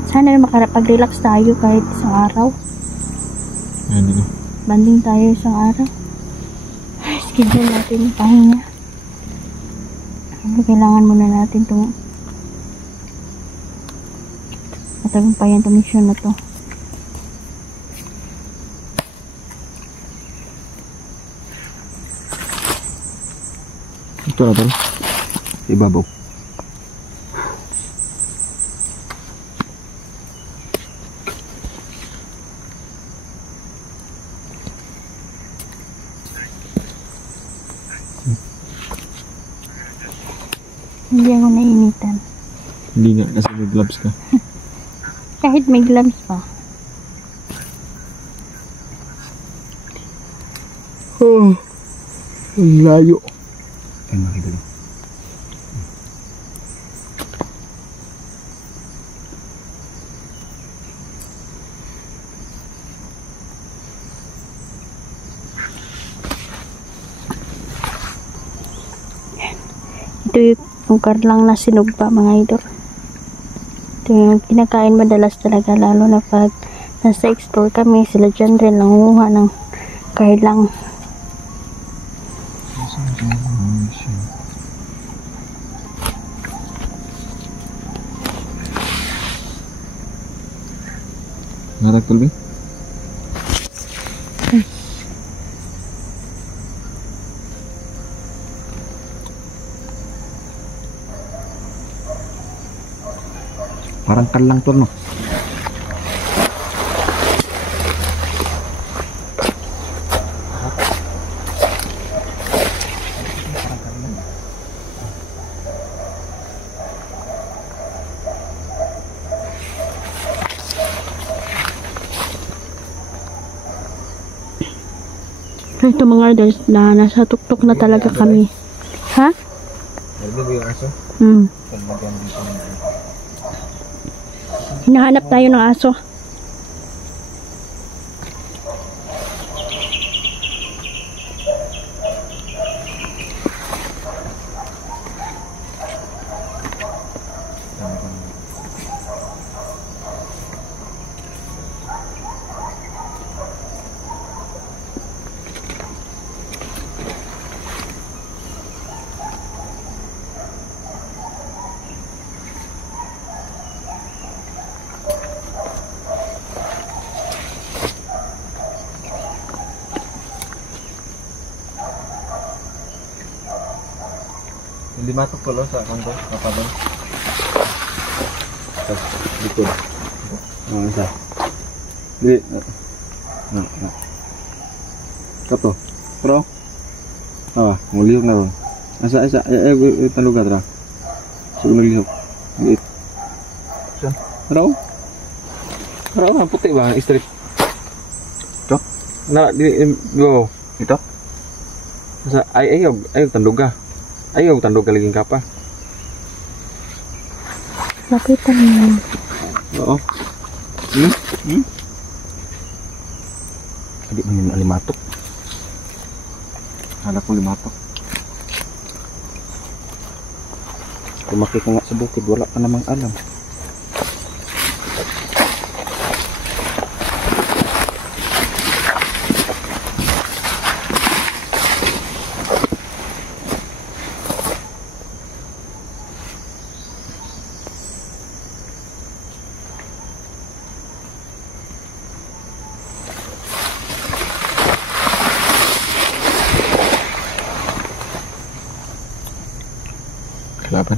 Sana makapag-relax tayo kahit isang araw. Ayan na. Banding tayo isang araw. Ay, schedule natin yung pahinga. Kailangan muna natin itong matagumpayan itong mission na to. Ito na tol. Ibabaw. Hindi ako nainitan. Hindi nga kasi may gloves ka. Kahit may gloves pa. Oh, ang layo. Ay, makita lang. Ito yung karlang na sinugba mga idol. Ito yung kinakain madalas talaga, lalo na pag nasa explore kami, sila dyan rin nanguha ng karlang. Ngarak tol, Bing? Parang kalang tol, no? Ito mga idol, na nasa tuktok na talaga kami. Ha? Ano ba yung aso? Hinahanap tayo ng aso. Hindi matok tol, sa kanto, kapabang. Likod. Isa. Di. No. Kato. Pro. Muliyog na ron. Asa. Taluga tra. Siguro muliyog. Liit. Saan? Raw? Raw, puti ba? Strip. Ito? Go. Ito? Ayaw tanduga. Ayaw tanduga laging kapa. Lapitan mo. Oo. Hindi mo yung alimatok. Hala ko limatok. Kumaki ko nga sa bukid, wala ka namang alam. Laban.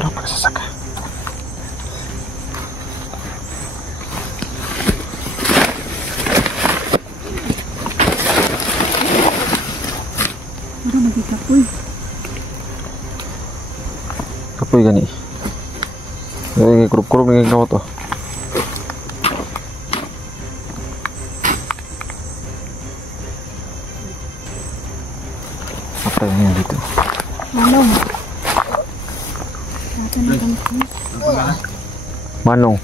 Pero pagsasaka. Pero magikapoy. Kapoy gani. Kurup-kurup ng ikaw to. Apa yang dito? Manong. Saka na kami. Manong.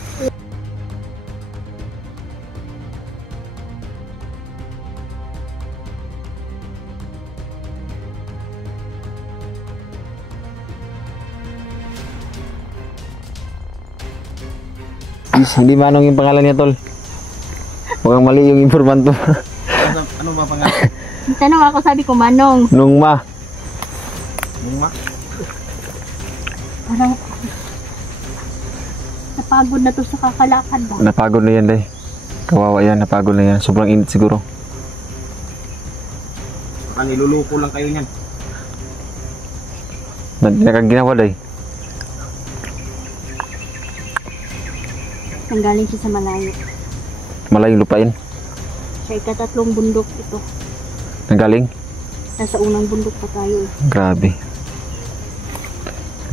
Hindi Manong yung pangalan niya, tol. Huwag mali yung informanto. Ano ba pangalan? Tanong ako, sabi ko, Manong. Nung ma. Parang napagod na to sa kakalakad ba? Napagod na yan, day. Kawawa yan, napagod na yan. Sobrang init siguro. Baka niluluko lang kayo niyan. Nakaginawa, day. Nanggaling siya sa malayo. Malayong lupain. Siya ikatatlong bundok ito. Nanggaling? Nasa unang bundok pa tayo eh. Grabe.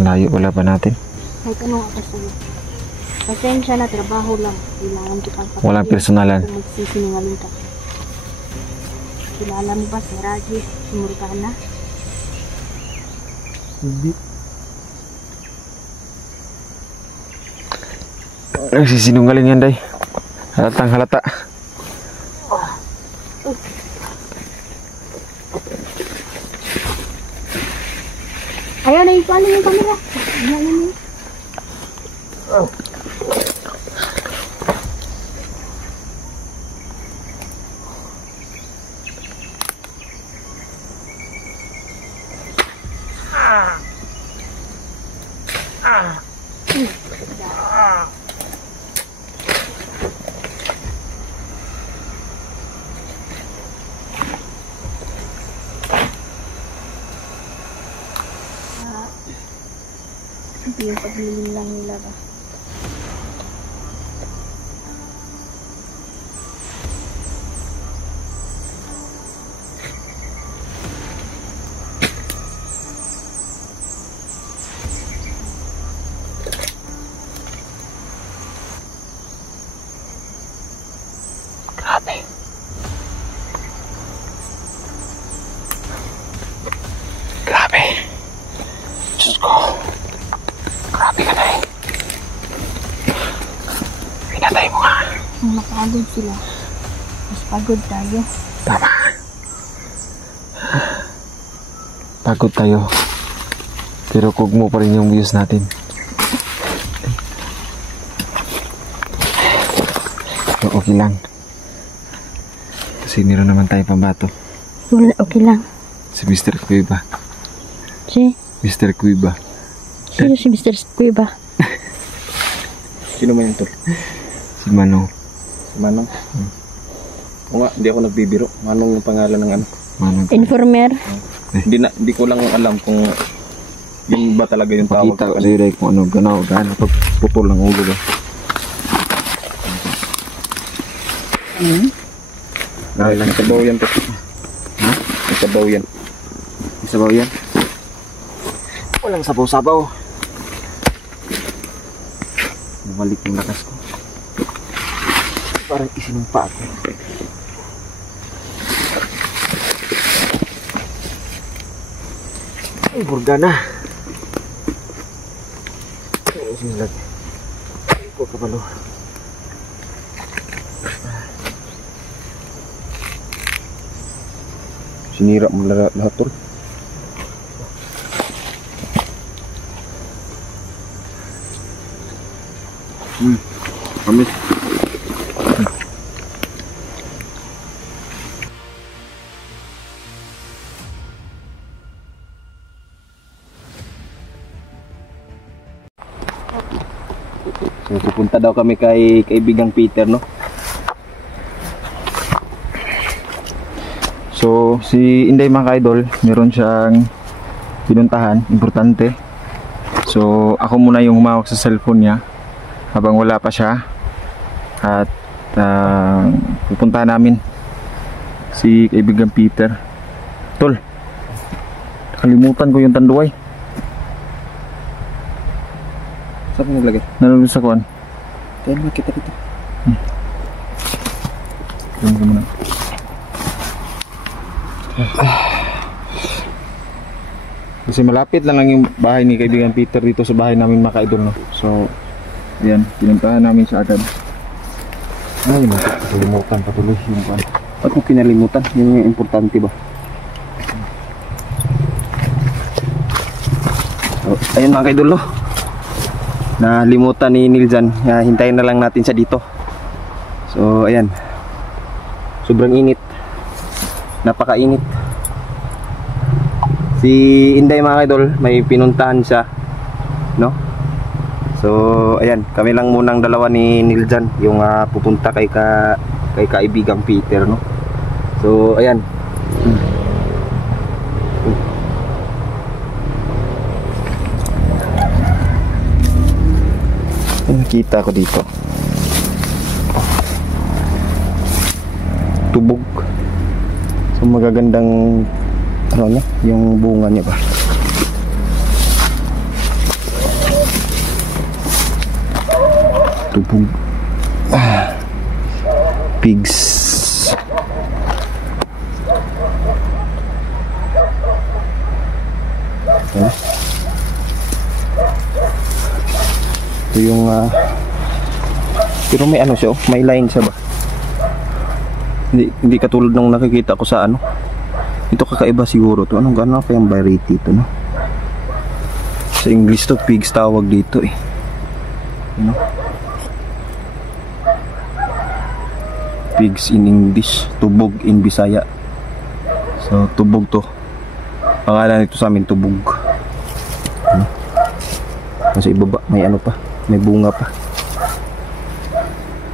Layo wala pa natin. May tanong ako sa'yo. Pasensya na, trabaho lang. Kailangan kitang papayin. Walang personalan. Kung magsisinungaling ka. Kilala mo ba si Raji, si Morgana? Hindi. Nagsisinungaling yan, day. Halatang halata. Ayaw na yung paano yung camera. Ayaw na yung... Hindi yung paglilim lang nila ba? Grabe. Grabe. Diyos ko. Grabe ka na eh. Pinatay mo nga. Kung napagod sila, mas pagod tayo. Tama. Pagod tayo. Pero kugmo pa rin yung views natin. So, okay lang. Kasi meron naman tayo pambato. Wala, okay lang. Si Mr. Cuiba. Si? Mr. Cuiba. Sino si Mr. Cuiba? Sino man yun to? Si Manong. Si Manong? O nga, hindi ako nagbibiro. Manong yung pangalan ng ano? Manong. Informer? Hindi ko lang alam kung yun ba talaga yung tawag. Pakita ko sa'yo dahil kung ano, ganaw, pagputol ng ulo ba. Ay, nagsabaw yan to. Ha? Nagsabaw yan. May sabaw yan? Walang sabaw-sabaw. Bumalik yung lakas ko. Parang isinumpa ako. Ay, Morgana. Ay, sinulag. Ay, po kapalo. Sinira mo lahat to. Amis. So, pupunta daw kami kay kaibigang Peter, no? So, si Inday mga ka-idol, meron siyang pinuntahan, importante. So ako muna yung humawak sa cellphone niya habang wala pa siya. At pupuntahan namin si kaibigan Peter. Tol, nakalimutan ko yung tanduay. Saan mo naglagay? Nalulun sa kuwan. Kaya naman kita dito. Tignan ko muna. Kasi malapit lang yung bahay ni kaibigan Peter dito sa bahay namin mga ka-idol, no? So, ayan, pinuntahan namin siya agad. Ay, nakalimutan patuloy yung kuwan. Ba't mo pinalimutan? Yun yung importante ba? So, ayun mga ka-idol, no? Nalimutan ni Niljan. Hintayin na lang natin siya dito. So, ayan. Sobrang init. Napakainit. Si Inday mga idol, may pinuntahan siya, no? So, ayan, kami lang munang dalawa ni Niljan yung pupunta kay kaibigang Peter, no? So, ayan. Nakita ko dito. Tubog. So, magagandang ano niya, yung bunga niya ba? Tubog. Pigs. Ano? Ito yung pero may ano siya, may line siya ba? Hindi katulad ng nakikita ko sa ano. Ito kakaiba siguro to. Anong gano'n pa yung variety ito, no? Sa English to, pigs tawag dito eh. Ano? Pigs in English, tubog in Bisaya. So, tubog to. Pangalan nito sa amin, tubog. Ano? Nasa ibaba, may ano pa. May bunga pa.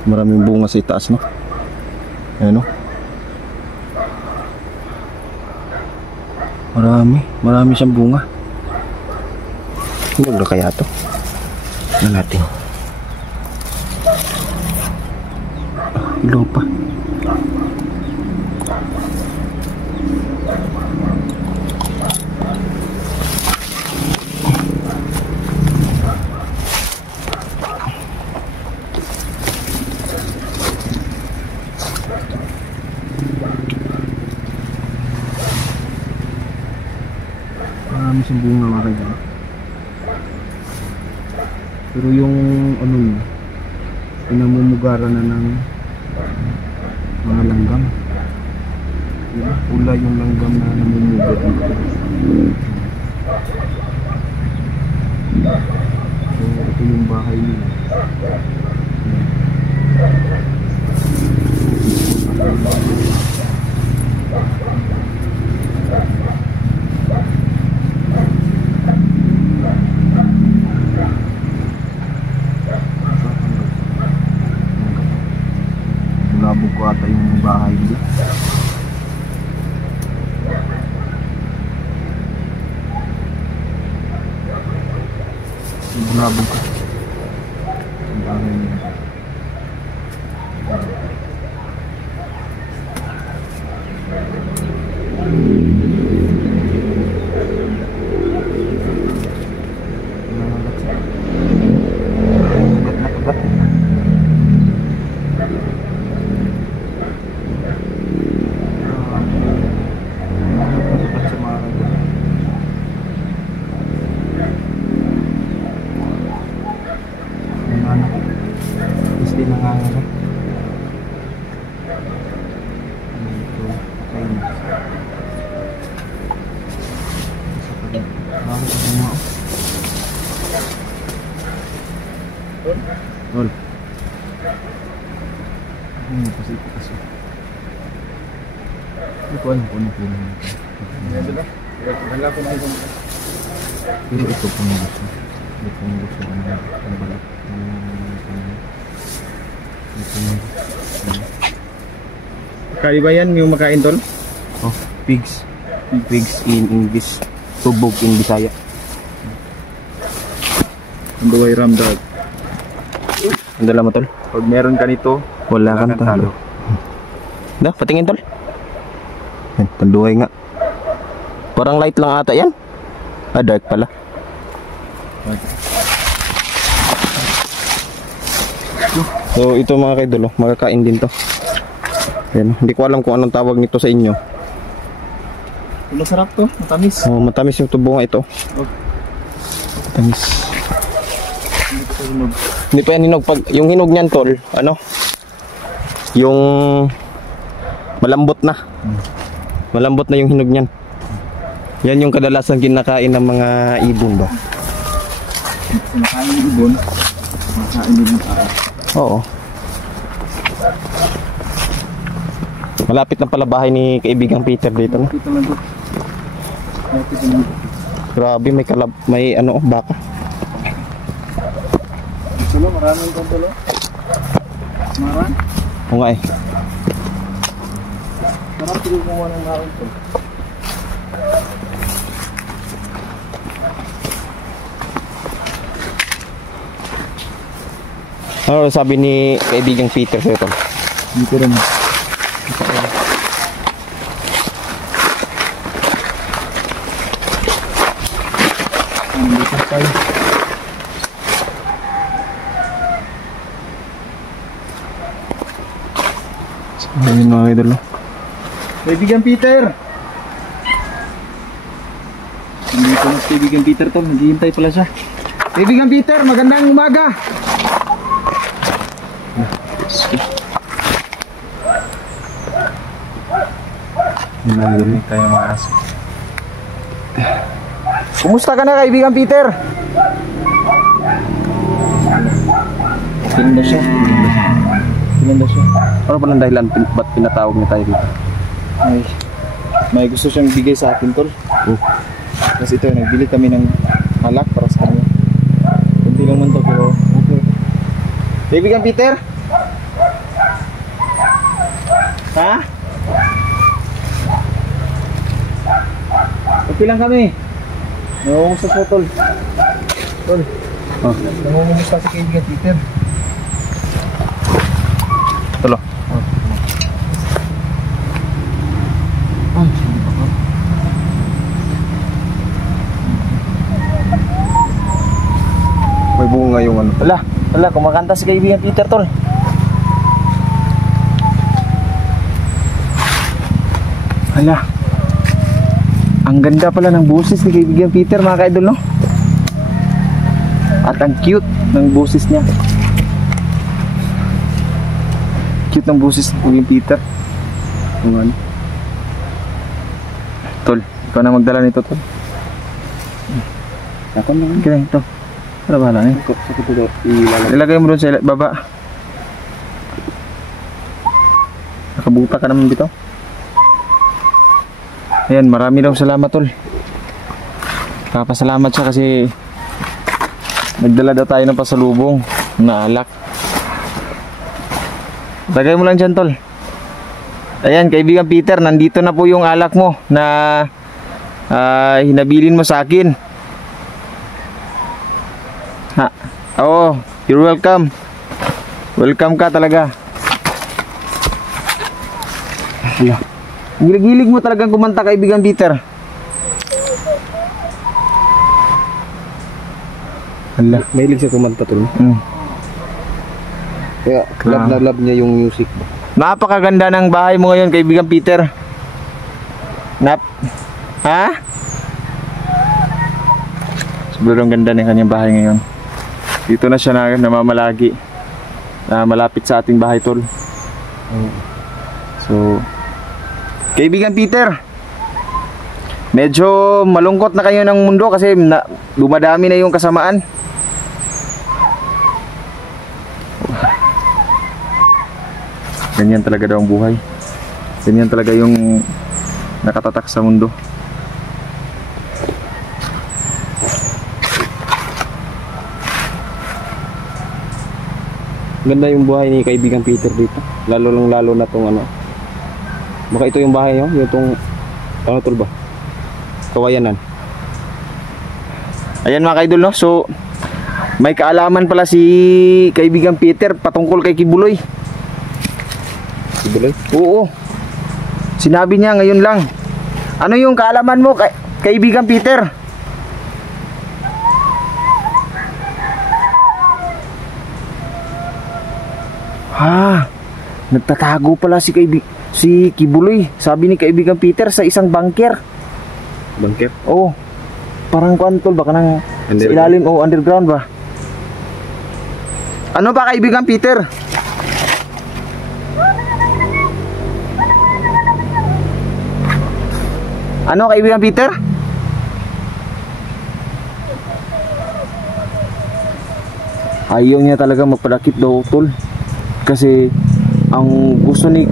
Maraming bunga sa itaas, no? Ano? Marami siyang bunga. Hindi na kaya ito. Ano natin? Ilaw pa. Marami siyang bunga mga kaibigan. Pero yung ano yun, pinamumugaran na ng mga langgam. Diba? Pula yung langgam na namumuga dito. So ito yung bahay nila. Labog ko ata yung bahay nila. Labog ko yung bahay nila. Tol. Kasi ito kasi. Hindi ko alam kung ano po naman. Pero ito pong gusto. Ito pong gusto ang balak. Kali ba yan yung makain, Tol? Oh, pigs. Pigs in English. Tubog in Bisaya. Ang buhay ramdad. Ang dala mo, tol? Pag meron ka nito, Wala kang kang talo. Da, patingin, tol. Yan, panduhay nga. Parang light lang ata yan. Ah, dark pala. So ito mga kaidol, makakain din to. Yan, hindi ko alam kung anong tawag nito sa inyo. masarap to, matamis. Oh, matamis yung tubo nga ito. Matamis. Hindi pa yan hinog. Pag, yung hinog niyan, tol, ano? Yung malambot na. Malambot na yung hinog niyan. Yan yung kadalasan kinakain ng mga ibon ba? Makain ng ibon, makain din ng tao. Oo. Malapit na pala bahay ni kaibigang Peter dito, no? Dito lang to. Dito lang. Grabe, may kalab, may ano, baka. Tulo, maraming kong tulo. Maran. Oo nga eh. Sarap siguro kumuha ng maran to. Ano sabi ni kaibigang Peter sa ito? Dito rin. Ayun mga idol. Kaibigan Peter! Nandito na si Kaibigan Peter to, naghihintay pala siya. Kaibigan Peter, magandang umaga! Nandito tayo mga aso. Kumusta ka na, Kaibigan Peter? Tinda siya. Pinanda siya. Ano pa lang dahilan ba't pinatawag niya tayo dito? May gusto siyang bigay sa akin, tol. Kasi ito, nagbili kami ng alak para sa kanya. Kunti lang man to, pero okay. Kaibigan Peter? Ha? Okay lang kami. Nangungumusta po, tol. Tol. Oh. Nangungumusta si Kaibigan Peter. Tulo. May bunga yung ano. Wala, kumakanta si Kaibigan Peter, tol. Hala. Ang ganda pala ng boses ni Kaibigan Peter, mga ka-idol, no? At ang cute ng boses niya. Cute ng boses ni Kaibigan Peter. Ano? Tol, ikaw na magdala nito, tol. Ako naman. Kaya ito. Para bahala eh. Ilagay mo doon sa baba. Nakabuta ka naman dito. Ayan, marami daw salamat, tol. Kapasalamat siya kasi nagdala daw tayo ng pasalubong na alak. Lagay mo lang dyan, tol. Ayan, Kaibigan Peter, nandito na po yung alak mo na hinabilin mo sa akin. Ha. Oh, you're welcome. Welcome ka talaga. Yeah. Gilig-gilig mo talagang kumanta, Kaibigan Peter. Hala. Mahilig siya kumanta, tol. Kaya love na love niya yung music. Napakaganda ng bahay mo ngayon, Kaibigan Peter. Ha? Sobrang ganda ng kanyang bahay ngayon. Dito na siya namamalagi. Malapit sa ating bahay, tol. So, Kaibigan Peter, medyo malungkot na kayo ng mundo kasi dumadami na yung kasamaan. Ganyan talaga daw ang buhay. Ganyan talaga yung nakatatak sa mundo. Ganda yung buhay ni Kaibigan Peter dito. Lalo na tong ano. Baka ito yung bahay nyo? Yung tong ano, tol ba? Kawayanan. Ayan mga kaidol, no? So May kaalaman pala si kaibigang Peter patungkol kay Kibuloy. Kibuloy? Oo. Sinabi niya ngayon lang. Ano yung kaalaman mo kaibigang Peter? Nagtatago pala si Kibuloy. Sabi ni kaibigang Peter sa isang bunker. Bunker? Oo. Parang kuantol baka nang sa ilalim o underground ba? Ano ba kaibigang Peter? Ano kaibigang Peter? Ayaw niya talaga magpadakip daw, tol. Kasi ang gusto ni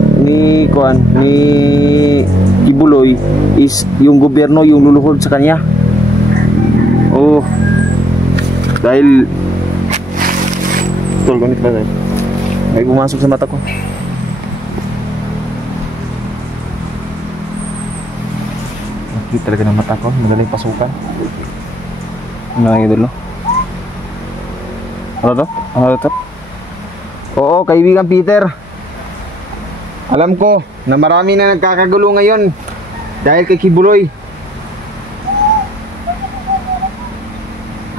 Kibuloy is yung gobyerno yung luluhod sa kanya. Oh. Dahil tol, ganit ba tayo? May pumasok sa mata ko. Bakit talaga ng mata ko? Magaling pasukan. Ano nga idol, no? Ano to? Ano to? Oo, kaibigan Peter. Alam ko na marami na nagkakagulo ngayon dahil kay Kibuloy.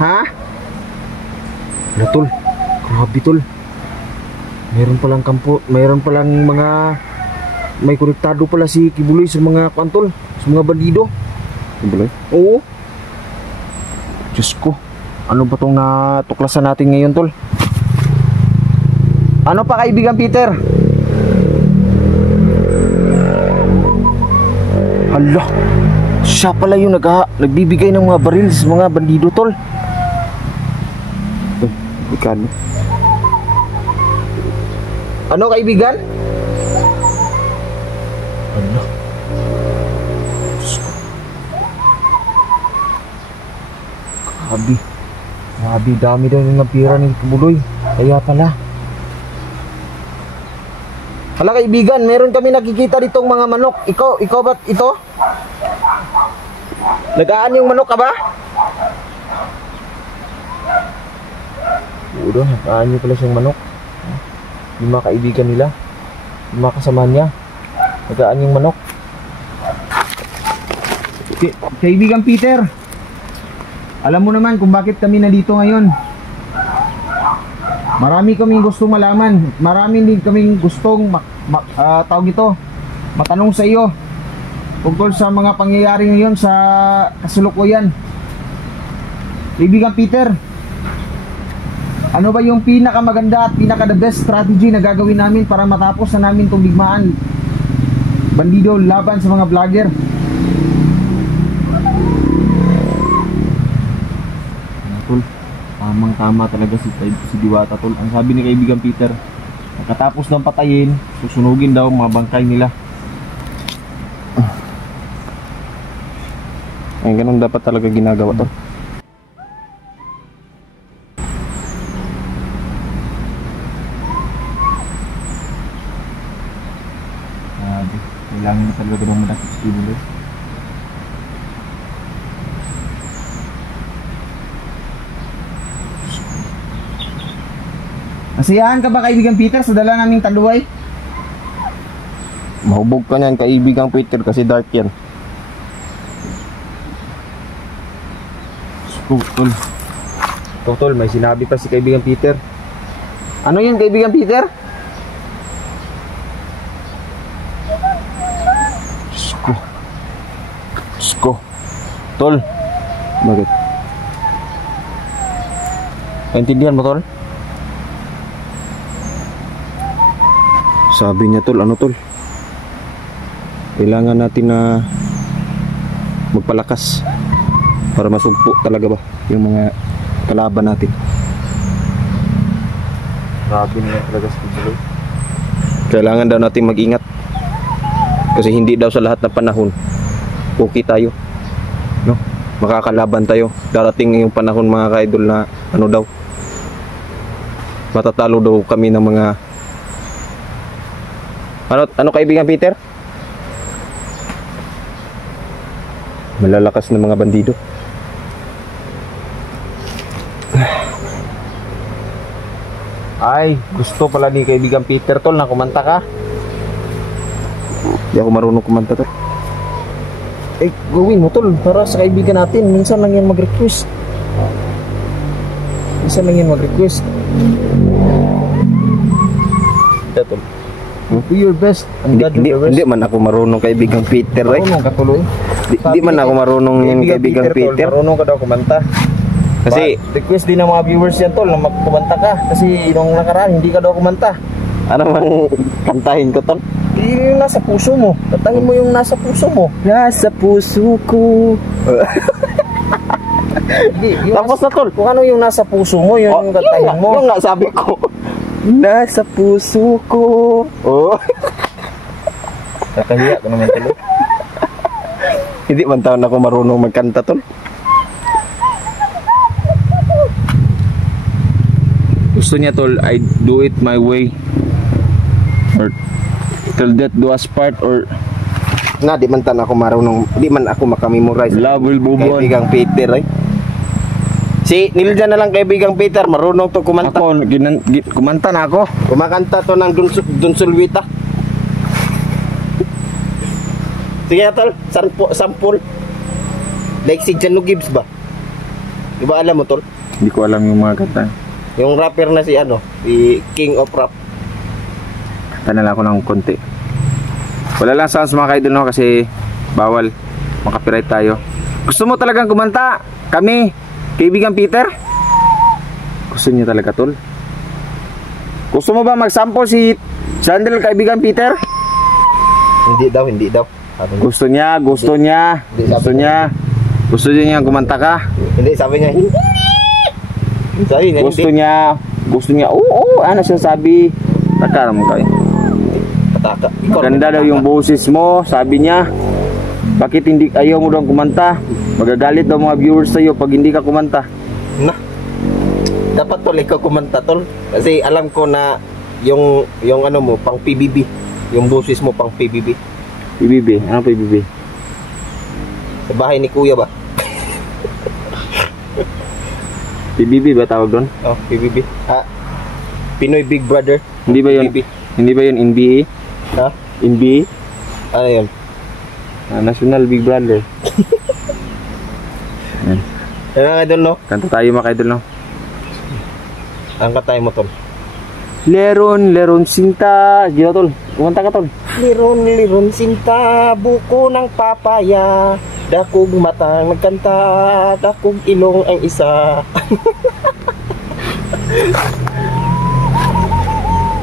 Ha? Ano tol? Grabe tol. Mayroon palang mga may konektado pala si Kibuloy sa mga kwantol, sa mga bandido. Kibuloy? Oo. Diyos ko. Ano ba tong natuklasan natin ngayon tol? Ano pa kaibigan Peter? Hala, siya pala yung nagbibigay ng mga baril sa mga bandido tol. Ikano? Ano kaibigan? Ano? Grabe, dami daw yung napira ni Kibuloy. Kaya pala. Hala kaibigan, meron kami nakikita ditong mga manok. Ikaw ba ito? Nagaan yung manok ka ba? Oo, nagaan niyo pala siyang manok. Yung mga kaibigan nila, yung mga kasama niya, nagaan yung manok. Kaibigan Peter, alam mo naman kung bakit kami nandito ngayon. Marami kaming gustong malaman. Marami din kaming gustong matanong sa iyo tungkol sa mga pangyayari ngayon sa kasalukuyan. Kaibigan Peter, ano ba yung pinakamaganda at pinaka-the best strategy na gagawin namin para matapos na namin itong digmaan bandido laban sa mga vlogger? Tol, tamang-tama talaga si Diwata tol. Ang sabi ni kaibigan Peter, pagkatapos ng patayin, susunugin daw mga bangkay nila. Ay, ganun dapat talaga ginagawa tol. Kailangan na talaga ng madakip sa Kibuloy. Nasiyahan ka ba kaibigan Peter sa dala naming taluay? Mahubog ka niyan kaibigang Peter kasi dark yan. Tol, may sinabi pa si kaibigan Peter. Ano yun kaibigan Peter? Sko. Tol. Bakit? Naintindihan mo tol? Sabi niya tol, ano tol? Kailangan natin na magpalakas para masugpo talaga ba yung mga kalaban natin. Grabe na talaga si Kibuloy. Kailangan daw natin mag-ingat kasi hindi daw sa lahat ng panahon okay tayo, no? Makakalaban tayo. Darating yung panahon mga ka-idol na ano daw, matatalo daw kami ng mga ano kaibigan Peter? Malalakas na mga bandido. Ay, gusto pala ni kaibigan Peter tol na kumanta ka. Hindi ako marunong kumanta tol. Eh, gawin mo tol para sa kaibigan natin. Minsan lang yan mag-request. Ito tol. Do your best. And God do the rest. Hindi man ako marunong kaibigan Peter eh. Marunong ka tuloy. Hindi man ako marunong kaibigan Peter. Tol, marunong ka daw kumanta. Kasi request din ng mga viewers yan tol na magkumanta ka. Kasi nung nakaraan hindi ka daw kumanta. ano mang kantahin ko tol? Yung nasa puso mo. Kantahin mo yung nasa puso mo. Nasa puso ko. Tapos na tol. Kung ano yung nasa puso mo, yun yung kantahin mo. Yung nga sabi ko. Nasa puso ko. Oh. Kakahiya ko naman tol. Hindi man taon ako marunong magkanta tol. Gusto niya tol, I do it my way. Or till death do us part, or Nga, di man tan ako marunong, di man ako makamemorize. love will move on. Kaibigang Peter eh. Si Nilja na lang kaibigang Peter, marunong to kumanta. Ako, kumanta na ako. Kumakanta to ng Dunsulwita. Sige tol, sample. Like si Janu Gibbs ba? Di ba alam mo tol? Hindi ko alam yung mga kanta. Yung rapper na si si King of Rap. Kanta na lang ako ng konti. Wala lang sounds mga kaidol no, kasi bawal makapiright tayo. Gusto mo talagang kumanta? Kami, kaibigan Peter? Gusto niya talaga tol? Gusto mo ba mag-sample si Sandel kaibigan Peter? Hindi daw. Gusto niya kumanta ka. Hindi, sabi niya hindi. Sabi niya Gusto niya, oo, ano siya sabi? Taka mo kayo. Pataka. Maganda daw yung boses mo, sabi niya. Bakit hindi ayaw mo daw kumanta? Magagalit daw mga viewers sa'yo pag hindi ka kumanta. Na. Dapat tol ikaw kumanta tol. Kasi alam ko na yung ano mo pang PBB. Yung boses mo pang PBB. PBB, ano PBB? Sa bahay ni Kuya ba? PBB ba tawag doon? Oh, PBB. Pinoy Big Brother. Hindi ba yun? PBB. Hindi ba yun NBA? Ha? NBA? Ano yun? National Big Brother. Yan. Ano nga idol no? Kanta tayo mga idol no? Ang katay mo tol. Leron sinta. Gila tol. Kumanta ka tol. Liron sinta, buko ng papaya. Dakog matang nagkanta, dakog ilong ang isa.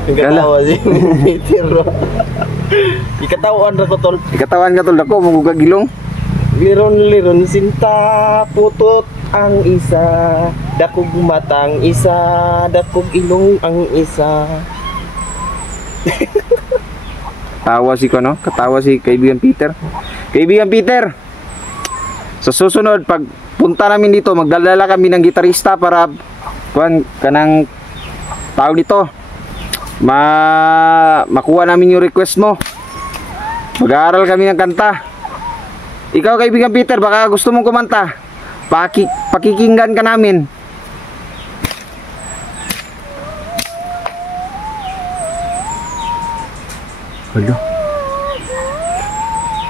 Ikatawa si Peter. Ikatawan ra ko tol. Ikatawan ka tol ako, magugag ilong. Liron sinta, putot ang isa. Dakog matang isa, dakog ilong ang isa. Katawa si kaibigan Peter. Kaibigan Peter, sa susunod pag punta namin dito, magdadala kami ng gitarista para kanang tawag dito. Makuha namin yung request mo. Mag-aaral kami ng kanta. Ikaw kaibigan Peter, baka gusto mong kumanta. Pakikinggan ka namin.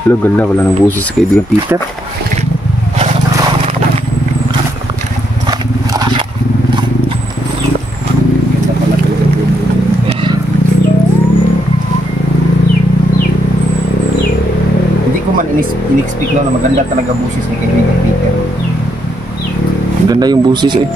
Ganda wala ng boses sa kaibigan Peter. Hindi ko man in-expect na maganda talaga boses ni kaibigan Peter. Ganda yung boses eh.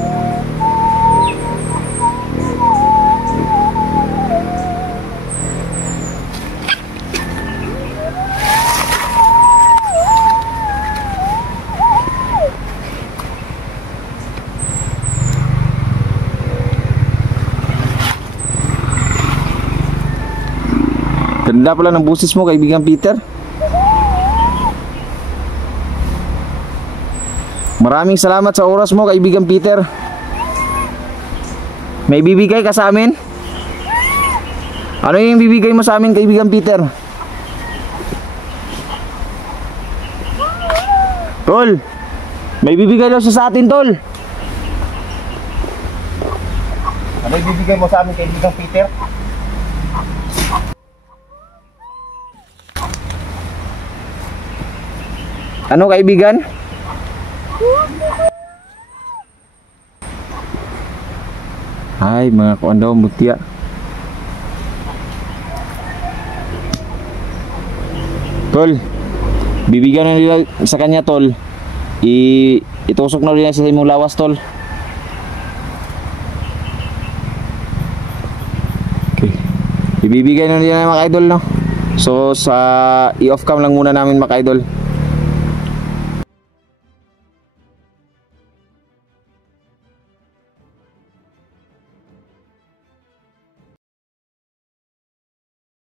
Ganda pala ng boses mo kaibigan Peter. Maraming salamat sa oras mo kaibigan Peter. May bibigay ka sa amin? Ano yung bibigay mo sa amin kaibigan Peter? Tol, may bibigay daw siya sa atin tol. Ano ibibigay mo sa amin kaibigang Peter? Ano kaibigan? Ay, mga kuan daw, mutya. Tol, bibigyan na nila sa kanya, tol. Itusok na nila sa imong lawas, tol. Okay. Ibibigay na nila mga idol, no? So, i-off cam lang muna namin mga idol.